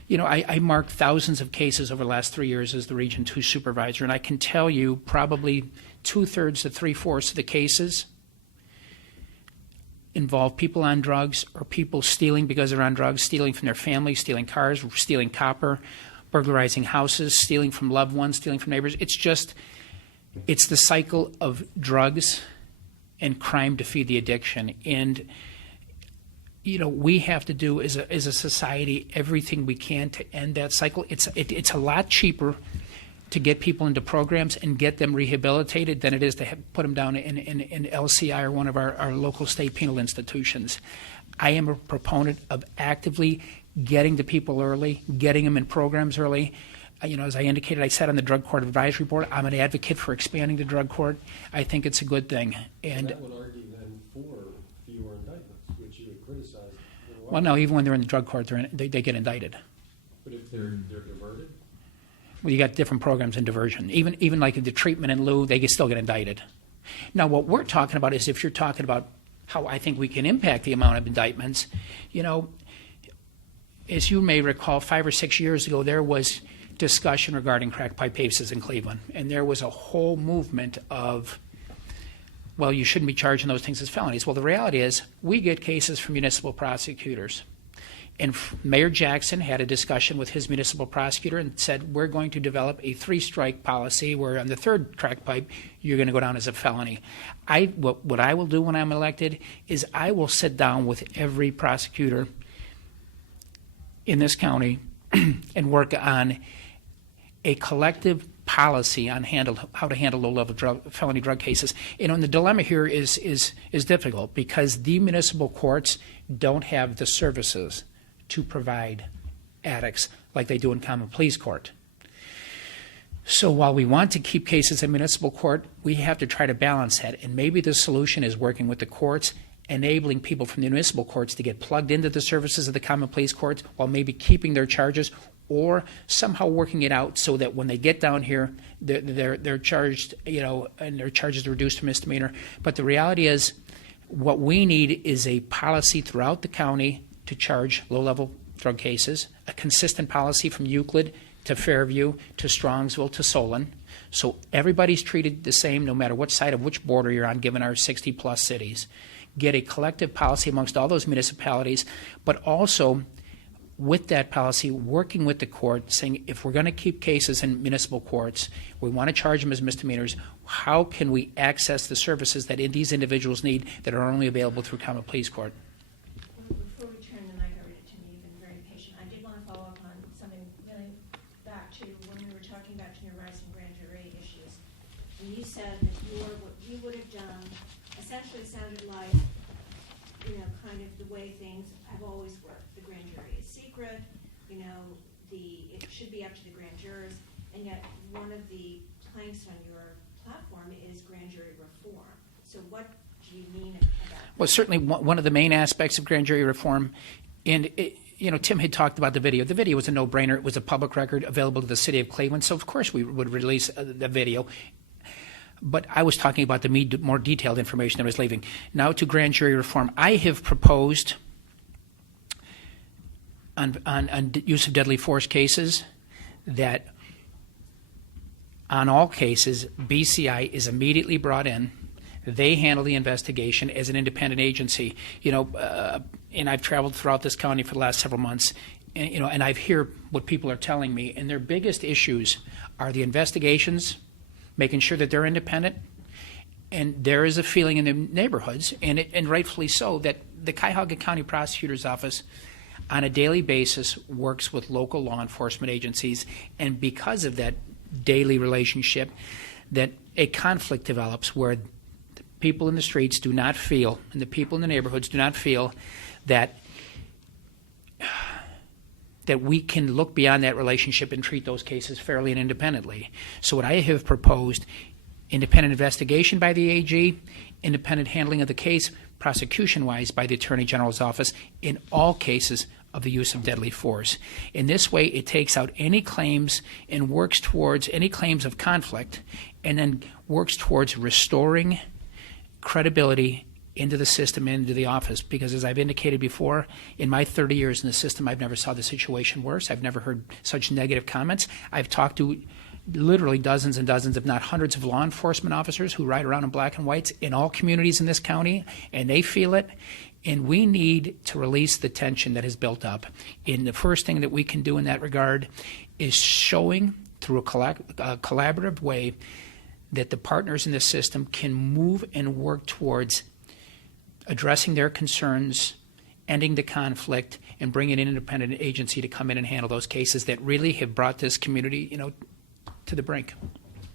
I marked thousands of cases over the last 3 years as the Region 2 supervisor, and I can tell you probably 2/3 to 3/4 of the cases involve people on drugs or people stealing because they're on drugs, stealing from their families, stealing cars, stealing copper, burglarizing houses, stealing from loved ones, stealing from neighbors. It's the cycle of drugs and crime to feed the addiction. And we have to do as a society everything we can to end that cycle. It's a lot cheaper to get people into programs and get them rehabilitated than it is to put them down in LCI or one of our local state penal institutions. I am a proponent of actively getting to people early, getting them in programs early. As I indicated, I sat on the Drug Court Advisory Board. I'm an advocate for expanding the drug court. I think it's a good thing. And that would argue then for fewer indictments, which you would criticize. well, no, even when they're in the drug court, they get indicted. But if they're diverted? Well, you got different programs in diversion. Even like the treatment in lieu, they can still get indicted. Now, what we're talking about is if you're talking about how I think we can impact the amount of indictments, as you may recall, 5 or 6 years ago, there was discussion regarding crack pipe cases in Cleveland, and there was a whole movement of, well, you shouldn't be charging those things as felonies. Well, the reality is we get cases from municipal prosecutors. And Mayor Jackson had a discussion with his municipal prosecutor and said, we're going to develop a 3-strike policy where on the 3rd crack pipe, you're going to go down as a felony. What I will do when I'm elected is I will sit down with every prosecutor in this county and work on a collective policy on how to handle low-level felony drug cases. And the dilemma here is difficult because the municipal courts don't have the services to provide addicts like they do in common pleas court. So while we want to keep cases in municipal court, we have to try to balance that. And maybe the solution is working with the courts, enabling people from the municipal courts to get plugged into the services of the common pleas courts while maybe keeping their charges, or somehow working it out so that when they get down here, they're charged, and their charges are reduced to misdemeanor. But the reality is, what we need is a policy throughout the county to charge low-level drug cases, a consistent policy from Euclid to Fairview to Strongsville to Solon, so everybody's treated the same no matter what side of which border you're on, given our 60-plus cities. Get a collective policy amongst all those municipalities, but also with that policy, working with the court, saying if we're going to keep cases in municipal courts, we want to charge them as misdemeanors, how can we access the services that these individuals need that are only available through common pleas court? Before we turn the mic over to Tim, you've been very patient. I did want to follow up on something really back to when we were talking about junior rights and grand jury issues. And you said that what you would have done essentially sounded like, kind of the way things have always worked. The grand jury is secret, it should be up to the grand jurors, and yet one of the planks on your platform is grand jury reform. So what do you mean about that? Well, certainly one of the main aspects of grand jury reform, and Tim had talked about the video. The video was a no-brainer. It was a public record available to the city of Cleveland, so of course we would release the video. But I was talking about the more detailed information that I was leaving. Now to grand jury reform. I have proposed on use of deadly force cases that on all cases, BCI is immediately brought in. They handle the investigation as an independent agency. And I've traveled throughout this county for the last several months, and I've heard what people are telling me. And their biggest issues are the investigations, making sure that they're independent. And there is a feeling in the neighborhoods, and rightfully so, that the Cuyahoga County Prosecutor's Office on a daily basis works with local law enforcement agencies, and because of that daily relationship, that a conflict develops where the people in the streets do not feel, and the people in the neighborhoods do not feel that we can look beyond that relationship and treat those cases fairly and independently. So what I have proposed, independent investigation by the AG, independent handling of the case, prosecution-wise by the Attorney General's office in all cases of the use of deadly force. In this way, it takes out any claims and works towards any claims of conflict, and then works towards restoring credibility into the system, into the office. Because as I've indicated before, in my 30 years in the system, I've never saw the situation worse. I've never heard such negative comments. I've talked to literally dozens and dozens, if not hundreds, of law enforcement officers who ride around in black and whites in all communities in this county, and they feel it. And we need to release the tension that has built up. And the first thing that we can do in that regard is showing through a collaborative way that the partners in the system can move and work towards addressing their concerns ending the conflict, and bringing an independent agency to come in and handle those cases that really have brought this community, to the brink.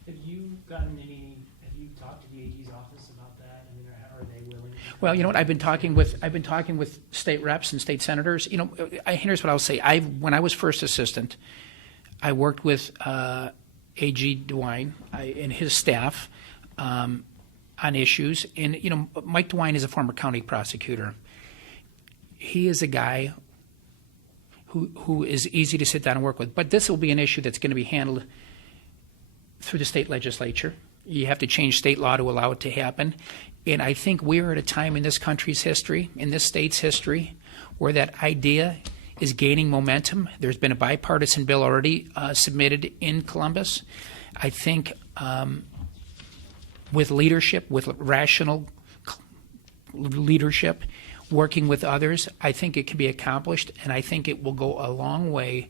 Have you talked to the AG's office about that? I mean, are they willing? Well, you know what? I've been talking with state reps and state senators. Here's what I'll say. When I was first assistant, I worked with AG DeWine and his staff on issues. And Mike DeWine is a former county prosecutor. He is a guy who is easy to sit down and work with. But this will be an issue that's going to be handled through the state legislature. You have to change state law to allow it to happen. And I think we're at a time in this country's history, in this state's history, where that idea is gaining momentum. There's been a bipartisan bill already submitted in Columbus. I think with leadership, with rational leadership, working with others, I think it can be accomplished, and I think it will go a long way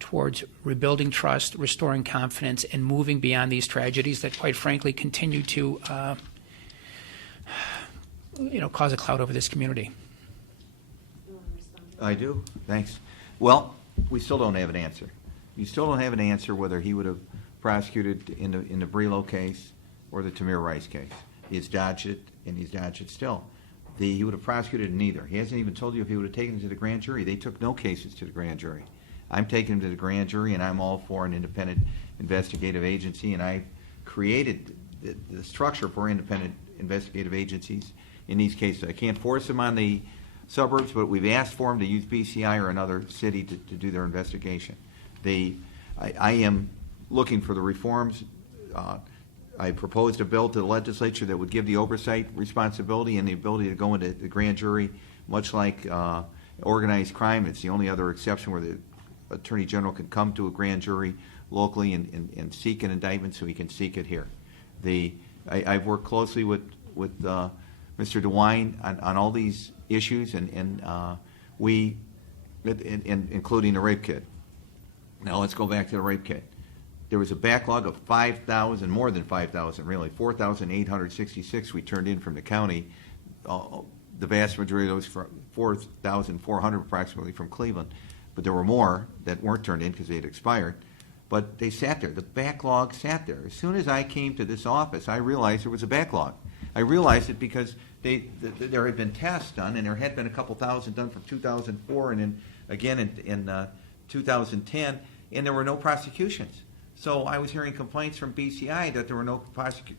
towards rebuilding trust, restoring confidence, and moving beyond these tragedies that, quite frankly, continue to cause a cloud over this community. You want to respond? I do, thanks. Well, we still don't have an answer. You still don't have an answer whether he would have prosecuted in the Brelo case or the Tamir Rice case. He's dodged it, and he's dodged it still. He would have prosecuted neither. He hasn't even told you if he would have taken it to the grand jury. They took no cases to the grand jury. I'm taking him to the grand jury, and I'm all for an independent investigative agency, and I created the structure for independent investigative agencies in these cases. I can't force them on the suburbs, but we've asked for them to use BCI or another city to do their investigation. I am looking for the reforms. I proposed a bill to the legislature that would give the oversight responsibility and the ability to go into the grand jury, much like organized crime. It's the only other exception where the Attorney General can come to a grand jury locally and seek an indictment, so he can seek it here. I've worked closely with Mr. DeWine on all these issues, and including the rape kit. Now let's go back to the rape kit. There was a backlog of 5,000, more than 5,000 really, 4,866 we turned in from the county. The vast majority of those, 4,400 approximately from Cleveland. But there were more that weren't turned in because they had expired. But they sat there. The backlog sat there. As soon as I came to this office, I realized there was a backlog. I realized it because there had been tests done, and there had been a couple thousand done from 2004 and then again in 2010, and there were no prosecutions. So I was hearing complaints from BCI that there were no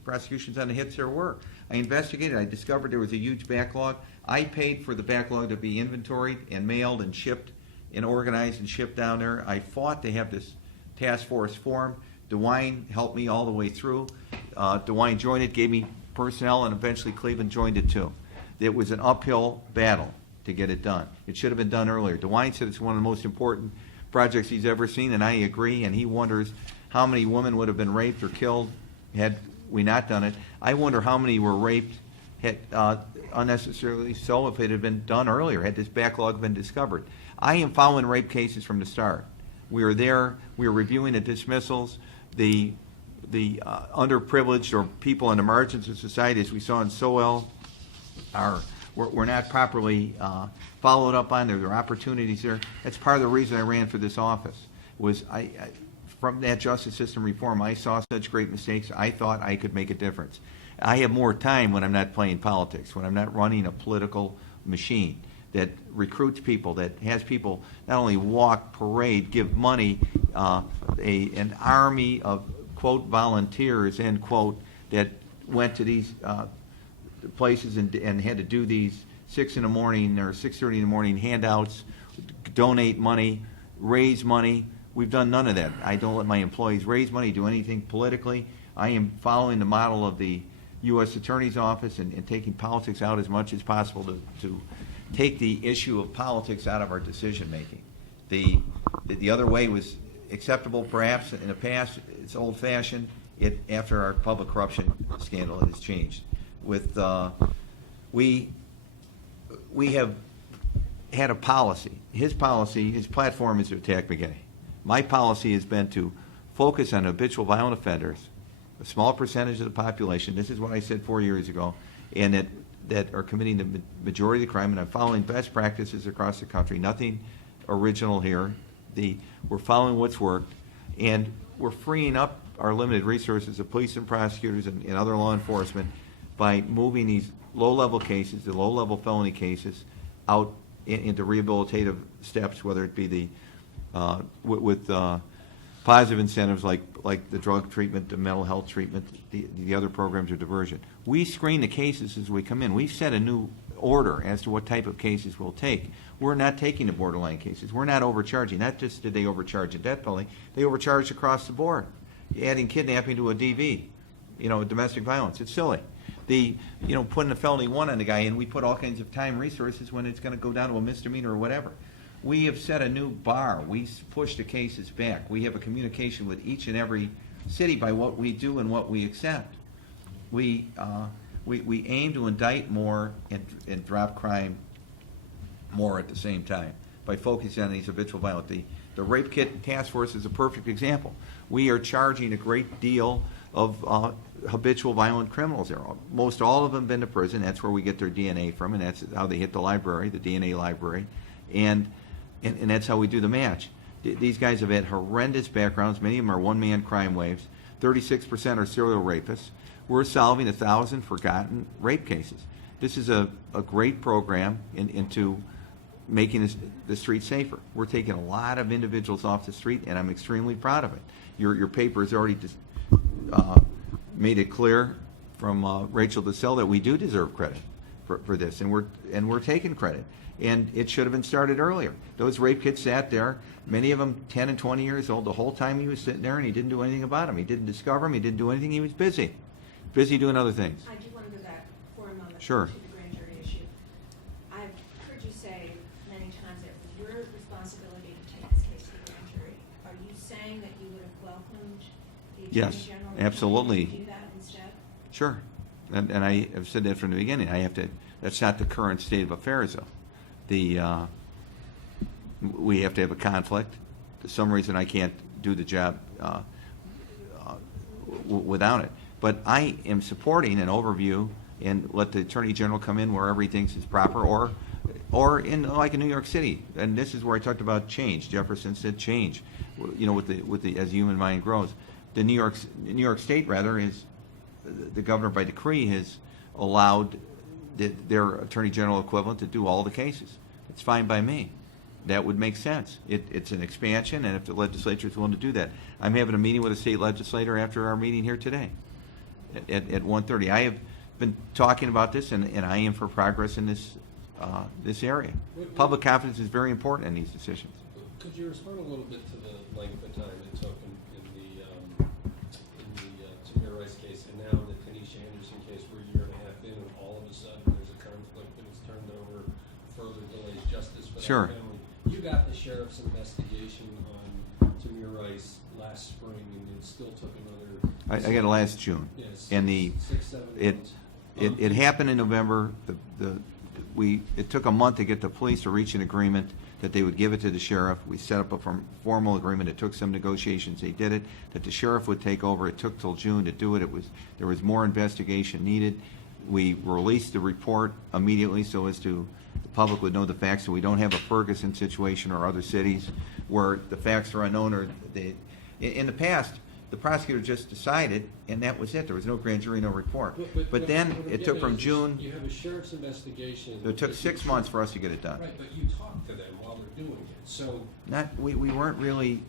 prosecutions on the hits there were. I investigated. I discovered there was a huge backlog. I paid for the backlog to be inventoried and mailed and shipped and organized and shipped down there. I fought to have this task force formed. DeWine helped me all the way through. DeWine joined it, gave me personnel, and eventually Cleveland joined it too. It was an uphill battle to get it done. It should have been done earlier. DeWine said it's one of the most important projects he's ever seen, and I agree, and he wonders how many women would have been raped or killed had we not done it. I wonder how many were raped unnecessarily so if it had been done earlier, had this backlog been discovered. I am following rape cases from the start. We are there. We are reviewing the dismissals. The underprivileged or people on the margins of society, as we saw in Sowell, were not properly followed up on. There are opportunities there. That's part of the reason I ran for this office. Was from that justice system reform, I saw such great mistakes. I thought I could make a difference. I have more time when I'm not playing politics, when I'm not running a political machine that recruits people, that has people not only walk, parade, give money, an army of, quote, volunteers, end quote, that went to these places and had to do these 6 in the morning or 6:30 in the morning handouts, donate money, raise money. We've done none of that. I don't let my employees raise money, do anything politically. I am following the model of the U.S. Attorney's Office and taking politics out as much as possible to take the issue of politics out of our decision making. The other way was acceptable perhaps in the past. It's old fashioned. After our public corruption scandal, it has changed. With we have had a policy. His platform is to attack McGinnity. My policy has been to focus on habitual violent offenders, a small percentage of the population. This is what I said 4 years ago, and that that are committing the majority of the crime, and I'm following best practices across the country, nothing original here. We're following what's worked, and we're freeing up our limited resources of police and prosecutors and other law enforcement by moving these low-level cases, the low-level felony cases, out into rehabilitative steps, whether it be with positive incentives like the drug treatment, the mental health treatment, the other programs of diversion. We screen the cases as we come in. We've set a new order as to what type of cases we'll take. We're not taking the borderline cases. We're not overcharging. Not just did they overcharge a death penalty, they overcharged across the board, adding kidnapping to a DV, domestic violence. It's silly. Putting a felony 1 on the guy, and we put all kinds of time resources when it's going to go down to a misdemeanor or whatever. We have set a new bar. We push the cases back. We have a communication with each and every city by what we do and what we accept. We aim to indict more and drop crime more at the same time by focusing on these habitual violence. The rape kit task force is a perfect example. We are charging a great deal of habitual violent criminals there. Most all of them have been to prison. That's where we get their DNA from, and that's how they hit the library, the DNA library, and that's how we do the match. These guys have had horrendous backgrounds. Many of them are one-man crime waves. 36% are serial rapists. We're solving 1,000 forgotten rape cases. This is a great program into making the street safer. We're taking a lot of individuals off the street, and I'm extremely proud of it. Your paper has already made it clear from Rachel DeSell that we do deserve credit for this, and we're taking credit. And it should have been started earlier. Those rape kits sat there, many of them 10 and 20 years old, the whole time he was sitting there, and he didn't do anything about them. He didn't discover them. He didn't do anything. He was busy doing other things. I do want to go back for a moment Sure. to the grand jury issue. I've heard you say many times that it was your responsibility to take this case to the grand jury. Are you saying that you would have welcomed the Attorney Yes, General absolutely. to do that instead? Sure. And I have said that from the beginning. That's not the current state of affairs, though. We have to have a conflict. For some reason, I can't do the job without it. But I am supporting an overview and let the Attorney General come in wherever he thinks is proper, or in like in New York City. And this is where I talked about change. Jefferson said change. With the as the human mind grows, the New York State is the governor by decree has allowed their Attorney General equivalent to do all the cases. It's fine by me. That would make sense. It's an expansion, and if the legislature is willing to do that. I'm having a meeting with a state legislator after our meeting here today at 1:30. I have been talking about this, and I am for progress in this area. Public confidence is very important in these decisions. Could you respond a little bit to the length of time it took in the Tamir Rice case, and now the Tanisha Anderson case, we're a year and a half in, and all of a sudden there's a conflict and it's turned over, further delays justice for that Sure. family. You got the sheriff's investigation on Tamir Rice last spring, and it still took another. I got it last June, Yes, and 6-7 months. it happened in November. It took a month to get the police to reach an agreement that they would give it to the sheriff. We set up a formal agreement. It took some negotiations. They did it. That the sheriff would take over. It took till June to do it. There was more investigation needed. We released the report immediately so as to the public would know the facts, so we don't have a Ferguson situation or other cities where the facts are unknown. In the past, the prosecutor just decided, and that was it. There was no grand jury, no report. But then it took from June. You have a sheriff's investigation. It took 6 months for us to get it done. Right, but you talk to them while they're doing it, so. We weren't really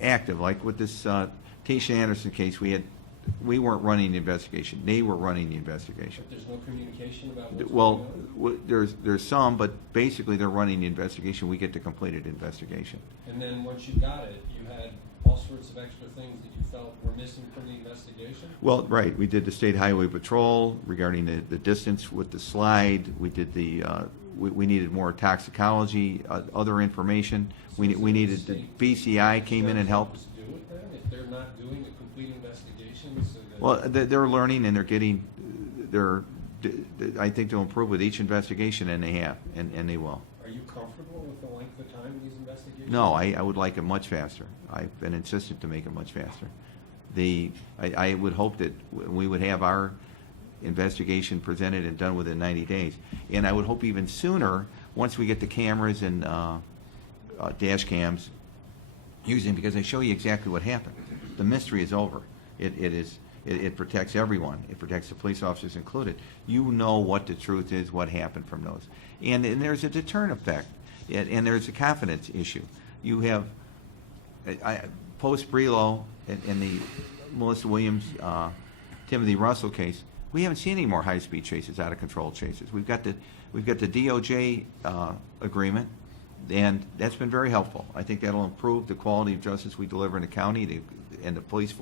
active. Like with this Tanisha Anderson case, we weren't running the investigation. They were running the investigation. But there's no communication about what's Well, going on? there's some, but basically they're running the investigation. We get the completed investigation. And then once you got it, you had all sorts of extra things that you felt were missing from the investigation? Well, right. We did the state highway patrol regarding the distance with the slide. We did we needed more toxicology, other information. We needed the BCI came in and helped. Do it then, if they're not doing a complete investigation, so that. Well, they're learning and I think they'll improve with each investigation, and they have, and they will. Are you comfortable with the length of time in these investigations? No, I would like it much faster. I've been insistent to make it much faster. I would hope that we would have our investigation presented and done within 90 days. And I would hope even sooner, once we get the cameras and dash cams using, because they show you exactly what happened. The mystery is over. It protects everyone. It protects the police officers included. You know what the truth is, what happened from those. And there's a deterrent effect, and there's a confidence issue. You have, post-Brelo and the Melissa Williams, Timothy Russell case, we haven't seen any more high-speed chases, out-of-control chases. We've got the DOJ agreement, and that's been very helpful. I think that'll improve the quality of justice we deliver in the county and the police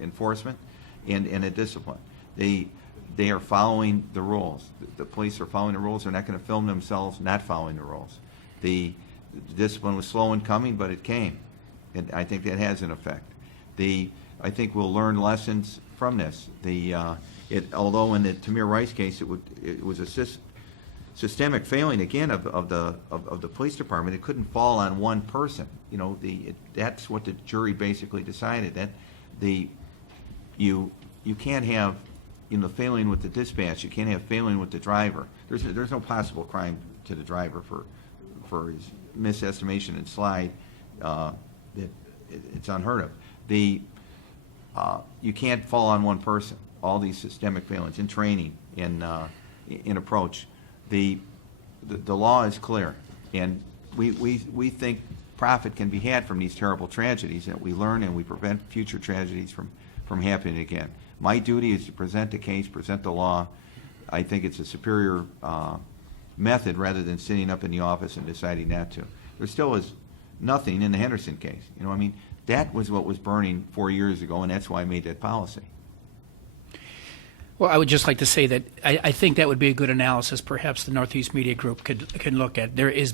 enforcement and the discipline. They are following the rules. The police are following the rules. They're not going to film themselves not following the rules. The discipline was slow in coming, but it came, and I think that has an effect. I think we'll learn lessons from this. Although in the Tamir Rice case it was a systemic failing again of the police department. It couldn't fall on one person. You know, that's what the jury basically decided, that you can't have, you know, failing with the dispatch. You can't have failing with the driver. There's no possible crime to the driver for his misestimation and slide. It's unheard of. You can't fall on one person. All these systemic failings in training, in approach. The law is clear, and we think profit can be had from these terrible tragedies, that we learn and we prevent future tragedies from happening again. My duty is to present the case, present the law. I think it's a superior method rather than sitting up in the office and deciding not to. There still is nothing in the Henderson case. You know, I mean, that was what was burning 4 years ago, and that's why I made that policy. Well, I would just like to say that I think that would be a good analysis perhaps the Northeast Media Group could look at. There is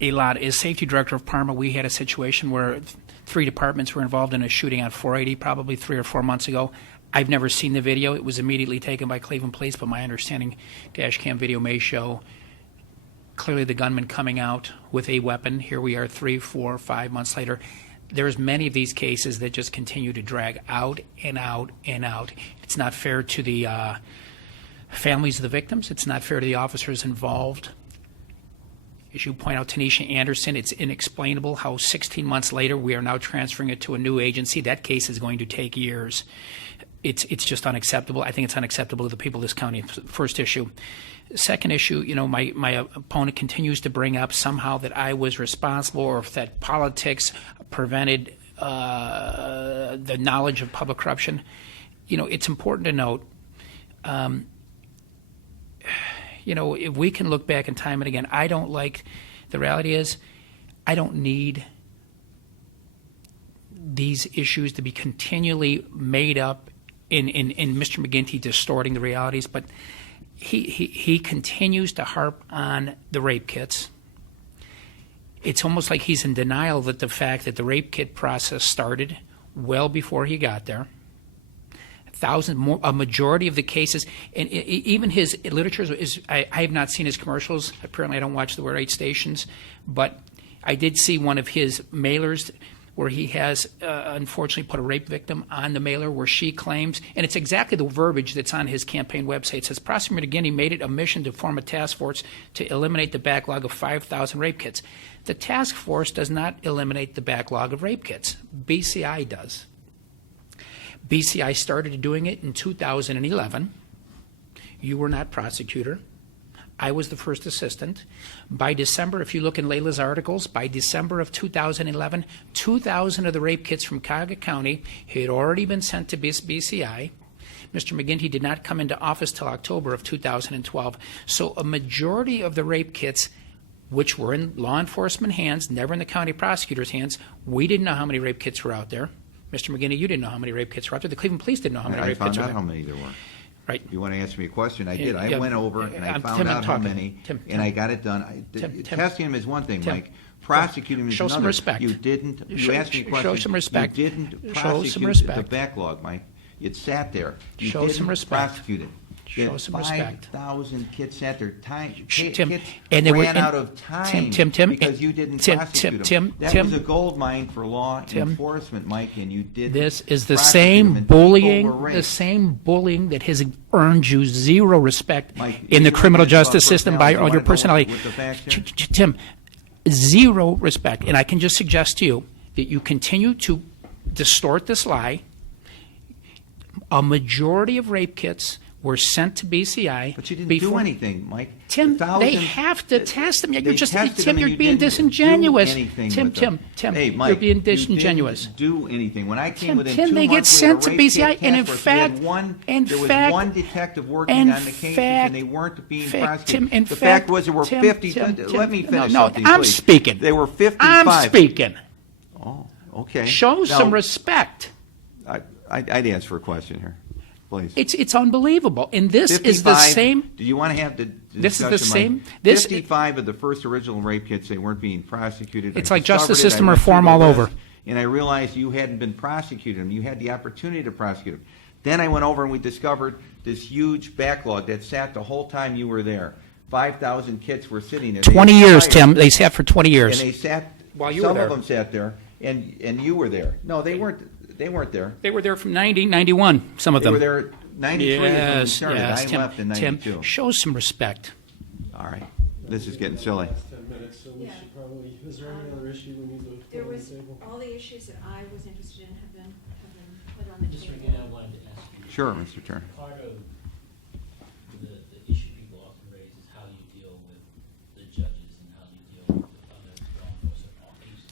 a lot. As safety director of Parma, we had a situation where 3 departments were involved in a shooting on 480 probably 3 or 4 months ago. I've never seen the video. It was immediately taken by Cleveland Police, but my understanding dash cam video may show clearly the gunman coming out with a weapon. Here we are 3, 4, 5 months later. There's many of these cases that just continue to drag out and out and out. It's not fair to the families of the victims. It's not fair to the officers involved. As you point out, Tanisha Anderson, it's inexplainable how 16 months later we are now transferring it to a new agency. That case is going to take years. It's just unacceptable. I think it's unacceptable to the people of this county. First issue. Second issue, you know, my opponent continues to bring up somehow that I was responsible or that politics prevented the knowledge of public corruption. You know, it's important to note, you know, if we can look back in time and again, the reality is I don't need these issues to be continually made up in Mr. McGinty distorting the realities, but he continues to harp on the rape kits. It's almost like he's in denial that the fact that the rape kit process started well before he got there. A majority of the cases, and even his literature is. I have not seen his commercials. Apparently, I don't watch the Word 8 stations, but I did see one of his mailers where he has unfortunately put a rape victim on the mailer where she claims, and it's exactly the verbiage that's on his campaign website. It says, Prosecutor McGinty made it a mission to form a task force to eliminate the backlog of 5,000 rape kits. The task force does not eliminate the backlog of rape kits. BCI does. BCI started doing it in 2011. You were not prosecutor. I was the first assistant. By December, if you look in Layla's articles, by December of 2011, 2,000 of the rape kits from Cuyahoga County had already been sent to BCI. Mr. McGinty did not come into office till October of 2012. So a majority of the rape kits, which were in law enforcement hands, never in the county prosecutor's hands, we didn't know how many rape kits were out there. Mr. McGinty, you didn't know how many rape kits were out there. The Cleveland Police didn't know how many rape kits were out there. I found out how many there were. Right. You want to ask me a question? I did. I Yeah, went over and I found Tim, out how many, Tim, and I got it done. Testing him is one thing, Tim, Mike. Prosecuting him is show another. some respect. You didn't. You Show- asked me a show question. some respect. You didn't Show some prosecute the respect. backlog, Mike. It sat there. You Show didn't some respect. prosecute it. Show some respect. 5,000 kids sat there. Tim, Kids and they were- ran and- out of time Tim, because you didn't Tim, prosecute Tim, them. That Tim, was a gold mine for law Tim, enforcement, Mike, and you didn't. This is the prosecute them, same and people bullying, were the raped. same bullying that has earned you zero respect Mike, in the you criminal wanna talk justice system by personality. You all your wanna go personality. with the facts here? Tim, zero respect. And I can just suggest to you that you continue to distort this lie. A majority of rape kits were sent to BCI. But you didn't before- do anything, Mike. Tim, The thousands- they have to test them. You're they just, tested Tim, them and you're you being didn't do disingenuous. anything Tim, with them. Tim, Hey, you're Mike, being you disingenuous. didn't do anything. When I came Tim, within Tim, 2 they get months, we had a sent to rape BCI, kit and in task force. We had fact- one, in there was fact- one detective working in on the cases, fact- and they weren't being Tim, prosecuted. in The fact was there were Tim, 50. Tim, Let me Tim, finish no, something, I'm please. speaking. There were 55. I'm speaking. Oh, okay. Show some Now, respect. I'd ask for a question here, please. It's unbelievable. And this is the 55 same. Do you want to have the This is the discussion, Mike? same- this- 55 of the first original rape kits, they weren't being prosecuted. It's I like justice discovered it. system I went through reform the all list, over. And I realized you hadn't been prosecuting them. You had the opportunity to prosecute them. Then I went over and we discovered this huge backlog that sat the whole time you were there. 5,000 kits were sitting there. They 20 years, expired. Tim. They sat for 20 And years. they sat, While you were some there. of them sat there, and you were there. No, they weren't there. They were there from 90, 91, some of They them. were there 93 is when we Yes, started. yes, I Tim, left in Tim, 92. show some respect. All right, this is getting silly. Last 10 minutes, so we Yeah. should probably, is there any other issue we need to There put on was, the table? all the issues that I was interested in have been put on the Mr. table. McGinty, I wanted to ask you. Sure, Mr. Turner. Part of the issue people often raise is how you deal with the judges and how you deal with other law enforcement on cases.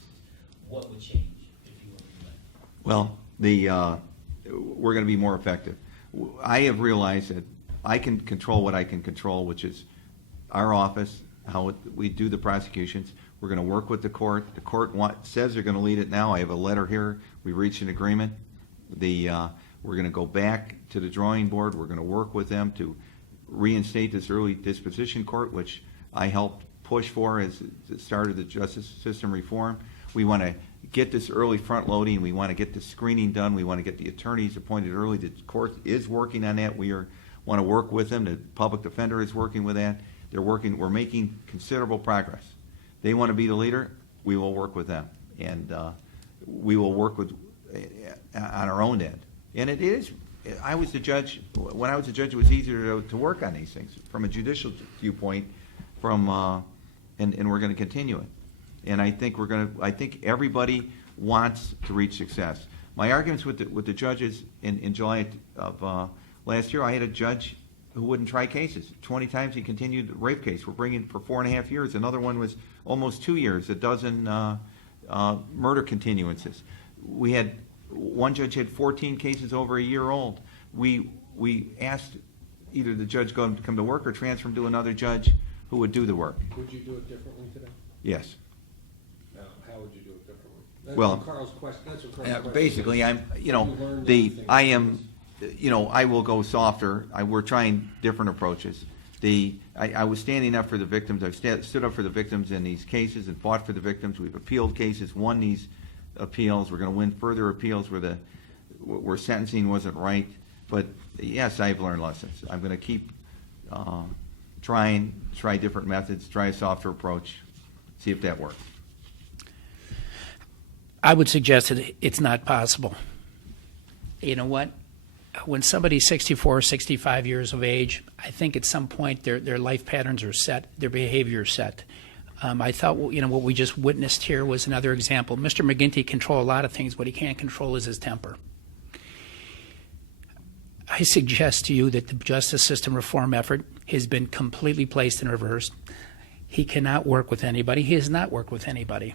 What would change if you were reelected? Well, we're going to be more effective. I have realized that I can control what I can control, which is our office, we do the prosecutions. We're going to work with the court. The court says they're going to lead it now. I have a letter here. We reached an agreement. We're going to go back to the drawing board. We're going to work with them to reinstate this early disposition court, which I helped push for as the start of the justice system reform. We want to get this early front loading. We want to get the screening done. We want to get the attorneys appointed early. The court is working on that. Want to work with them. The public defender is working with that. We're making considerable progress. They want to be the leader. We will work with them, and we will work with on our own end. And it is. I was the judge. When I was the judge, it was easier to work on these things from a judicial viewpoint. And we're going to continue it. And I think I think everybody wants to reach success. My arguments with the judges in July of last year, I had a judge who wouldn't try cases. 20 times he continued the rape case. We're bringing for 4.5 years. Another one was almost 2 years. A dozen murder continuances. We had one judge had 14 cases over a year old. We asked either the judge come to work or transfer him to another judge who would do the work. Would you do it differently today? Yes. Now, how would you do it differently? That's Well, what Carl's question, that's what Carl's question basically, is. I will go softer. We're trying different approaches. I was standing up for the victims. I've stood up for the victims in these cases and fought for the victims. We've appealed cases, won these appeals. We're going to win further appeals where sentencing wasn't right. But yes, I've learned lessons. I'm going to keep try different methods, try a softer approach, see if that works. I would suggest that it's not possible. You know what? When somebody's 64 or 65 years of age, I think at some point their life patterns are set, their behavior is set. I thought, what we just witnessed here was another example. Mr. McGinty controls a lot of things. What he can't control is his temper. I suggest to you that the justice system reform effort has been completely placed in reverse. He cannot work with anybody. He has not worked with anybody.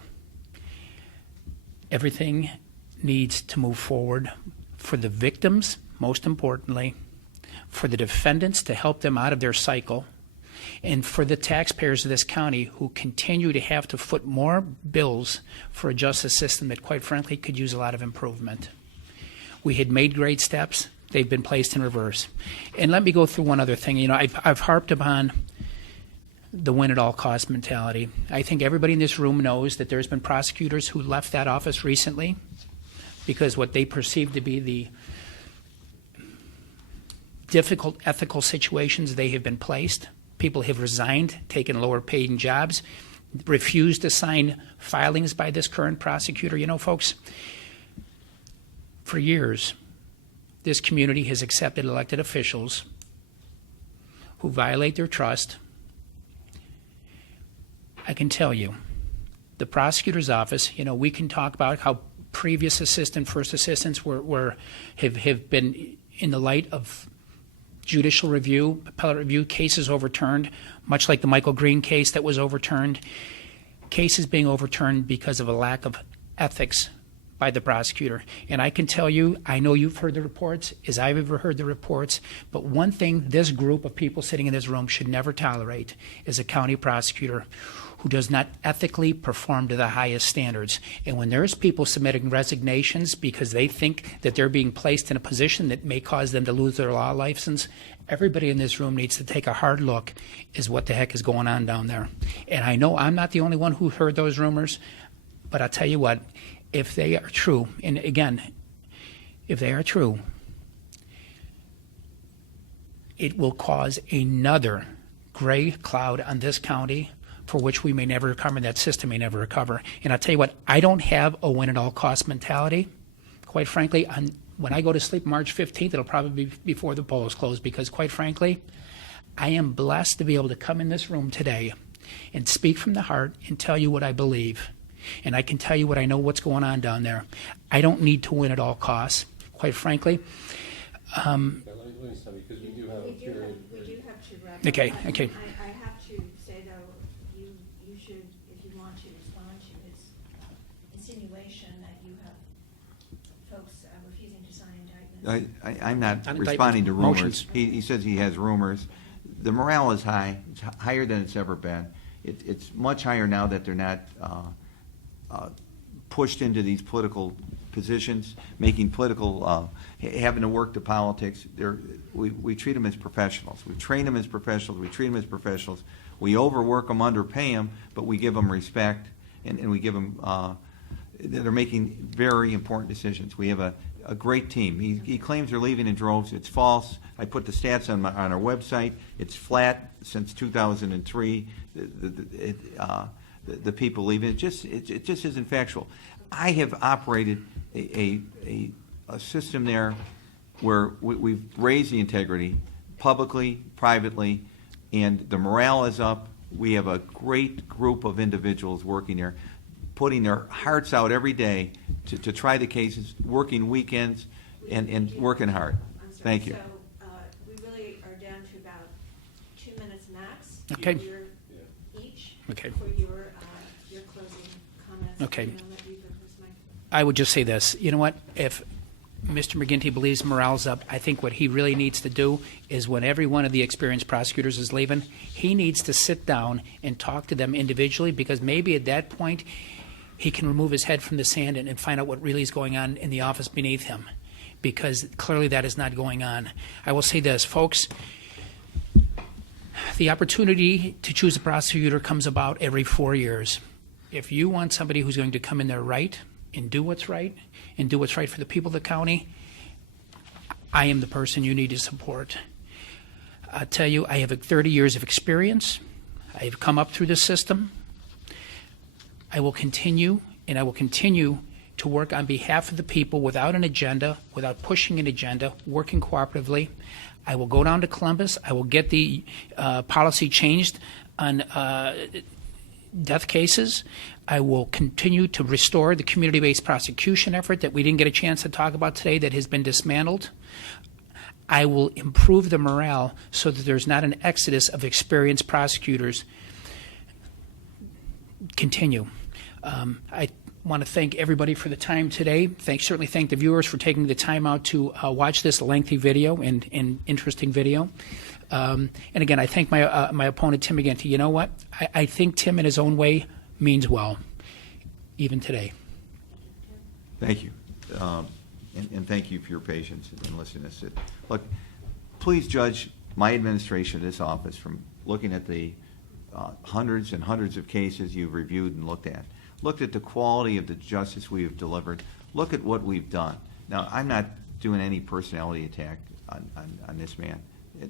Everything needs to move forward for the victims, most importantly, for the defendants to help them out of their cycle, and for the taxpayers of this county who continue to have to foot more bills for a justice system that, quite frankly, could use a lot of improvement. We had made great steps. They've been placed in reverse. And let me go through one other thing. I've harped upon the win-at-all-cost mentality. I think everybody in this room knows that there's been prosecutors who left that office recently because what they perceived to be the difficult ethical situations they have been placed. People have resigned, taken lower paid jobs, refused to sign filings by this current prosecutor. You know, folks, for years, this community has accepted elected officials who violate their trust. I can tell you, the prosecutor's office, you know, we can talk about how previous first assistants have been in the light of judicial review, appellate review, cases overturned, much like the Michael Green case that was overturned. Cases being overturned because of a lack of ethics by the prosecutor. And I can tell you, I know you've heard the reports, as I've ever heard the reports, but one thing this group of people sitting in this room should never tolerate is a county prosecutor who does not ethically perform to the highest standards. And when there's people submitting resignations because they think that they're being placed in a position that may cause them to lose their law license, everybody in this room needs to take a hard look at what the heck is going on down there. And I know I'm not the only one who heard those rumors, but I'll tell you what, if they are true, and again, if they are true, it will cause another gray cloud on this county for which we may never recover, that system may never recover. And I'll tell you what, I don't have a win-at-all-cost mentality. Quite frankly, when I go to sleep March 15th, it'll probably be before the polls close, because quite frankly, I am blessed to be able to come in this room today and speak from the heart and tell you what I believe. And I can tell you what I know what's going on down there. I don't need to win at all costs, quite frankly. Let me stop you, because we do have a period. We do have to wrap up. Okay. I have to say, though, you should, if you want to respond to his insinuation that you have folks refusing to sign indictments. I'm not Indictments, responding to rumors. motions. He says he has rumors. The morale is high. It's higher than it's ever been. It's much higher now that they're not pushed into these political positions, making political, having to work the politics. We treat them as professionals. We train them as professionals. We treat them as professionals. We overwork them, underpay them, but we give them respect, and we give them, they're making very important decisions. We have a great team. He claims they're leaving in droves. It's false. I put the stats on our website. It's flat since 2003. The people leaving. It just isn't factual. I have operated a system there where we've raised the integrity publicly, privately, and the morale is up. We have a great group of individuals working there, putting their hearts out every day to try the cases, working weekends, and working hard. I'm sorry. Thank you. So we really are down to about 2 minutes max. Okay. Each Okay. for your closing comments. Okay. And I'll let you go first, Mike. I would just say this. You know what? If Mr. McGinty believes morale's up, I think what he really needs to do is, when every one of the experienced prosecutors is leaving, he needs to sit down and talk to them individually, because maybe at that point he can remove his head from the sand and find out what really is going on in the office beneath him, because clearly that is not going on. I will say this, folks. The opportunity to choose a prosecutor comes about every 4 years. If you want somebody who's going to come in there right and do what's right and do what's right for the people of the county, I am the person you need to support. I'll tell you, I have 30 years of experience. I have come up through the system. I will continue, and I will continue to work on behalf of the people without an agenda, without pushing an agenda, working cooperatively. I will go down to Columbus. I will get the policy changed on death cases. I will continue to restore the community-based prosecution effort that we didn't get a chance to talk about today, that has been dismantled. I will improve the morale so that there's not an exodus of experienced prosecutors. Continue. I want to thank everybody for the time today. Certainly thank the viewers for taking the time out to watch this lengthy video and interesting video. And again, I thank my opponent, Tim McGinty. You know what? I think Tim, in his own way, means well, even today. Thank you. And thank you for your patience in listening to us. Look, please judge my administration of this office from looking at the hundreds and hundreds of cases you've reviewed and looked at. Looked at the quality of the justice we have delivered. Look at what we've done. Now, I'm not doing any personality attack. on this man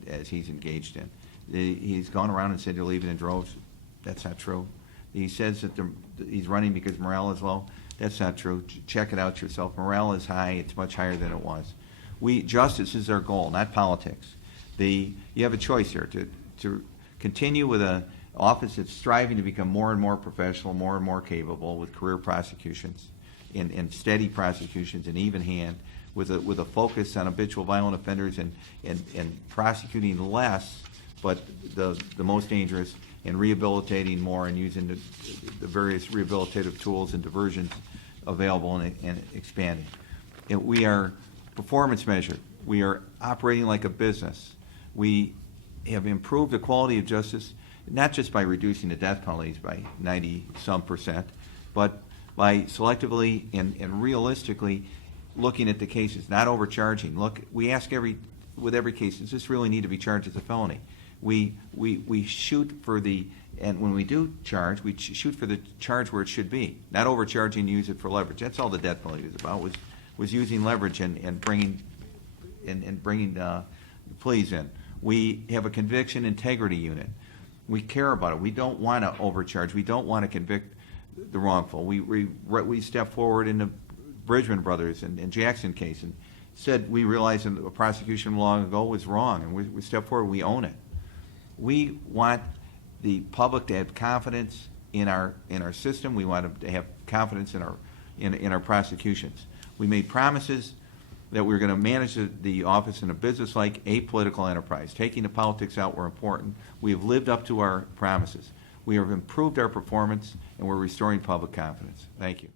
as he's engaged in. He's gone around and said they're leaving in droves. That's not true. He says that he's running because morale is low. That's not true. Check it out yourself. Morale is high. It's much higher than it was. Justice is our goal, not politics. You have a choice here to continue with an office that's striving to become more and more professional, more and more capable with career prosecutions and steady prosecutions and even hand with a focus on habitual violent offenders and prosecuting less, but the most dangerous, and rehabilitating more and using the various rehabilitative tools and diversions available and expanding. And we are performance measured. We are operating like a business. We have improved the quality of justice, not just by reducing the death penalties by 90-some%, but by selectively and realistically looking at the cases, not overcharging. Look, we ask with every case, does this really need to be charged as a felony? We shoot for and when we do charge, we shoot for the charge where it should be, not overcharging to use it for leverage. That's all the death penalty was about, was using leverage and bringing pleas in. We have a conviction integrity unit. We care about it. We don't want to overcharge. We don't want to convict the wrongful. We stepped forward in the Bridgman brothers and Jackson case and said we realized a prosecution long ago was wrong, and we stepped forward. We own it. We want the public to have confidence in our system. We want them to have confidence in our prosecutions. We made promises that we were going to manage the office in a business-like, apolitical enterprise. Taking the politics out were important. We have lived up to our promises. We have improved our performance, and we're restoring public confidence. Thank you.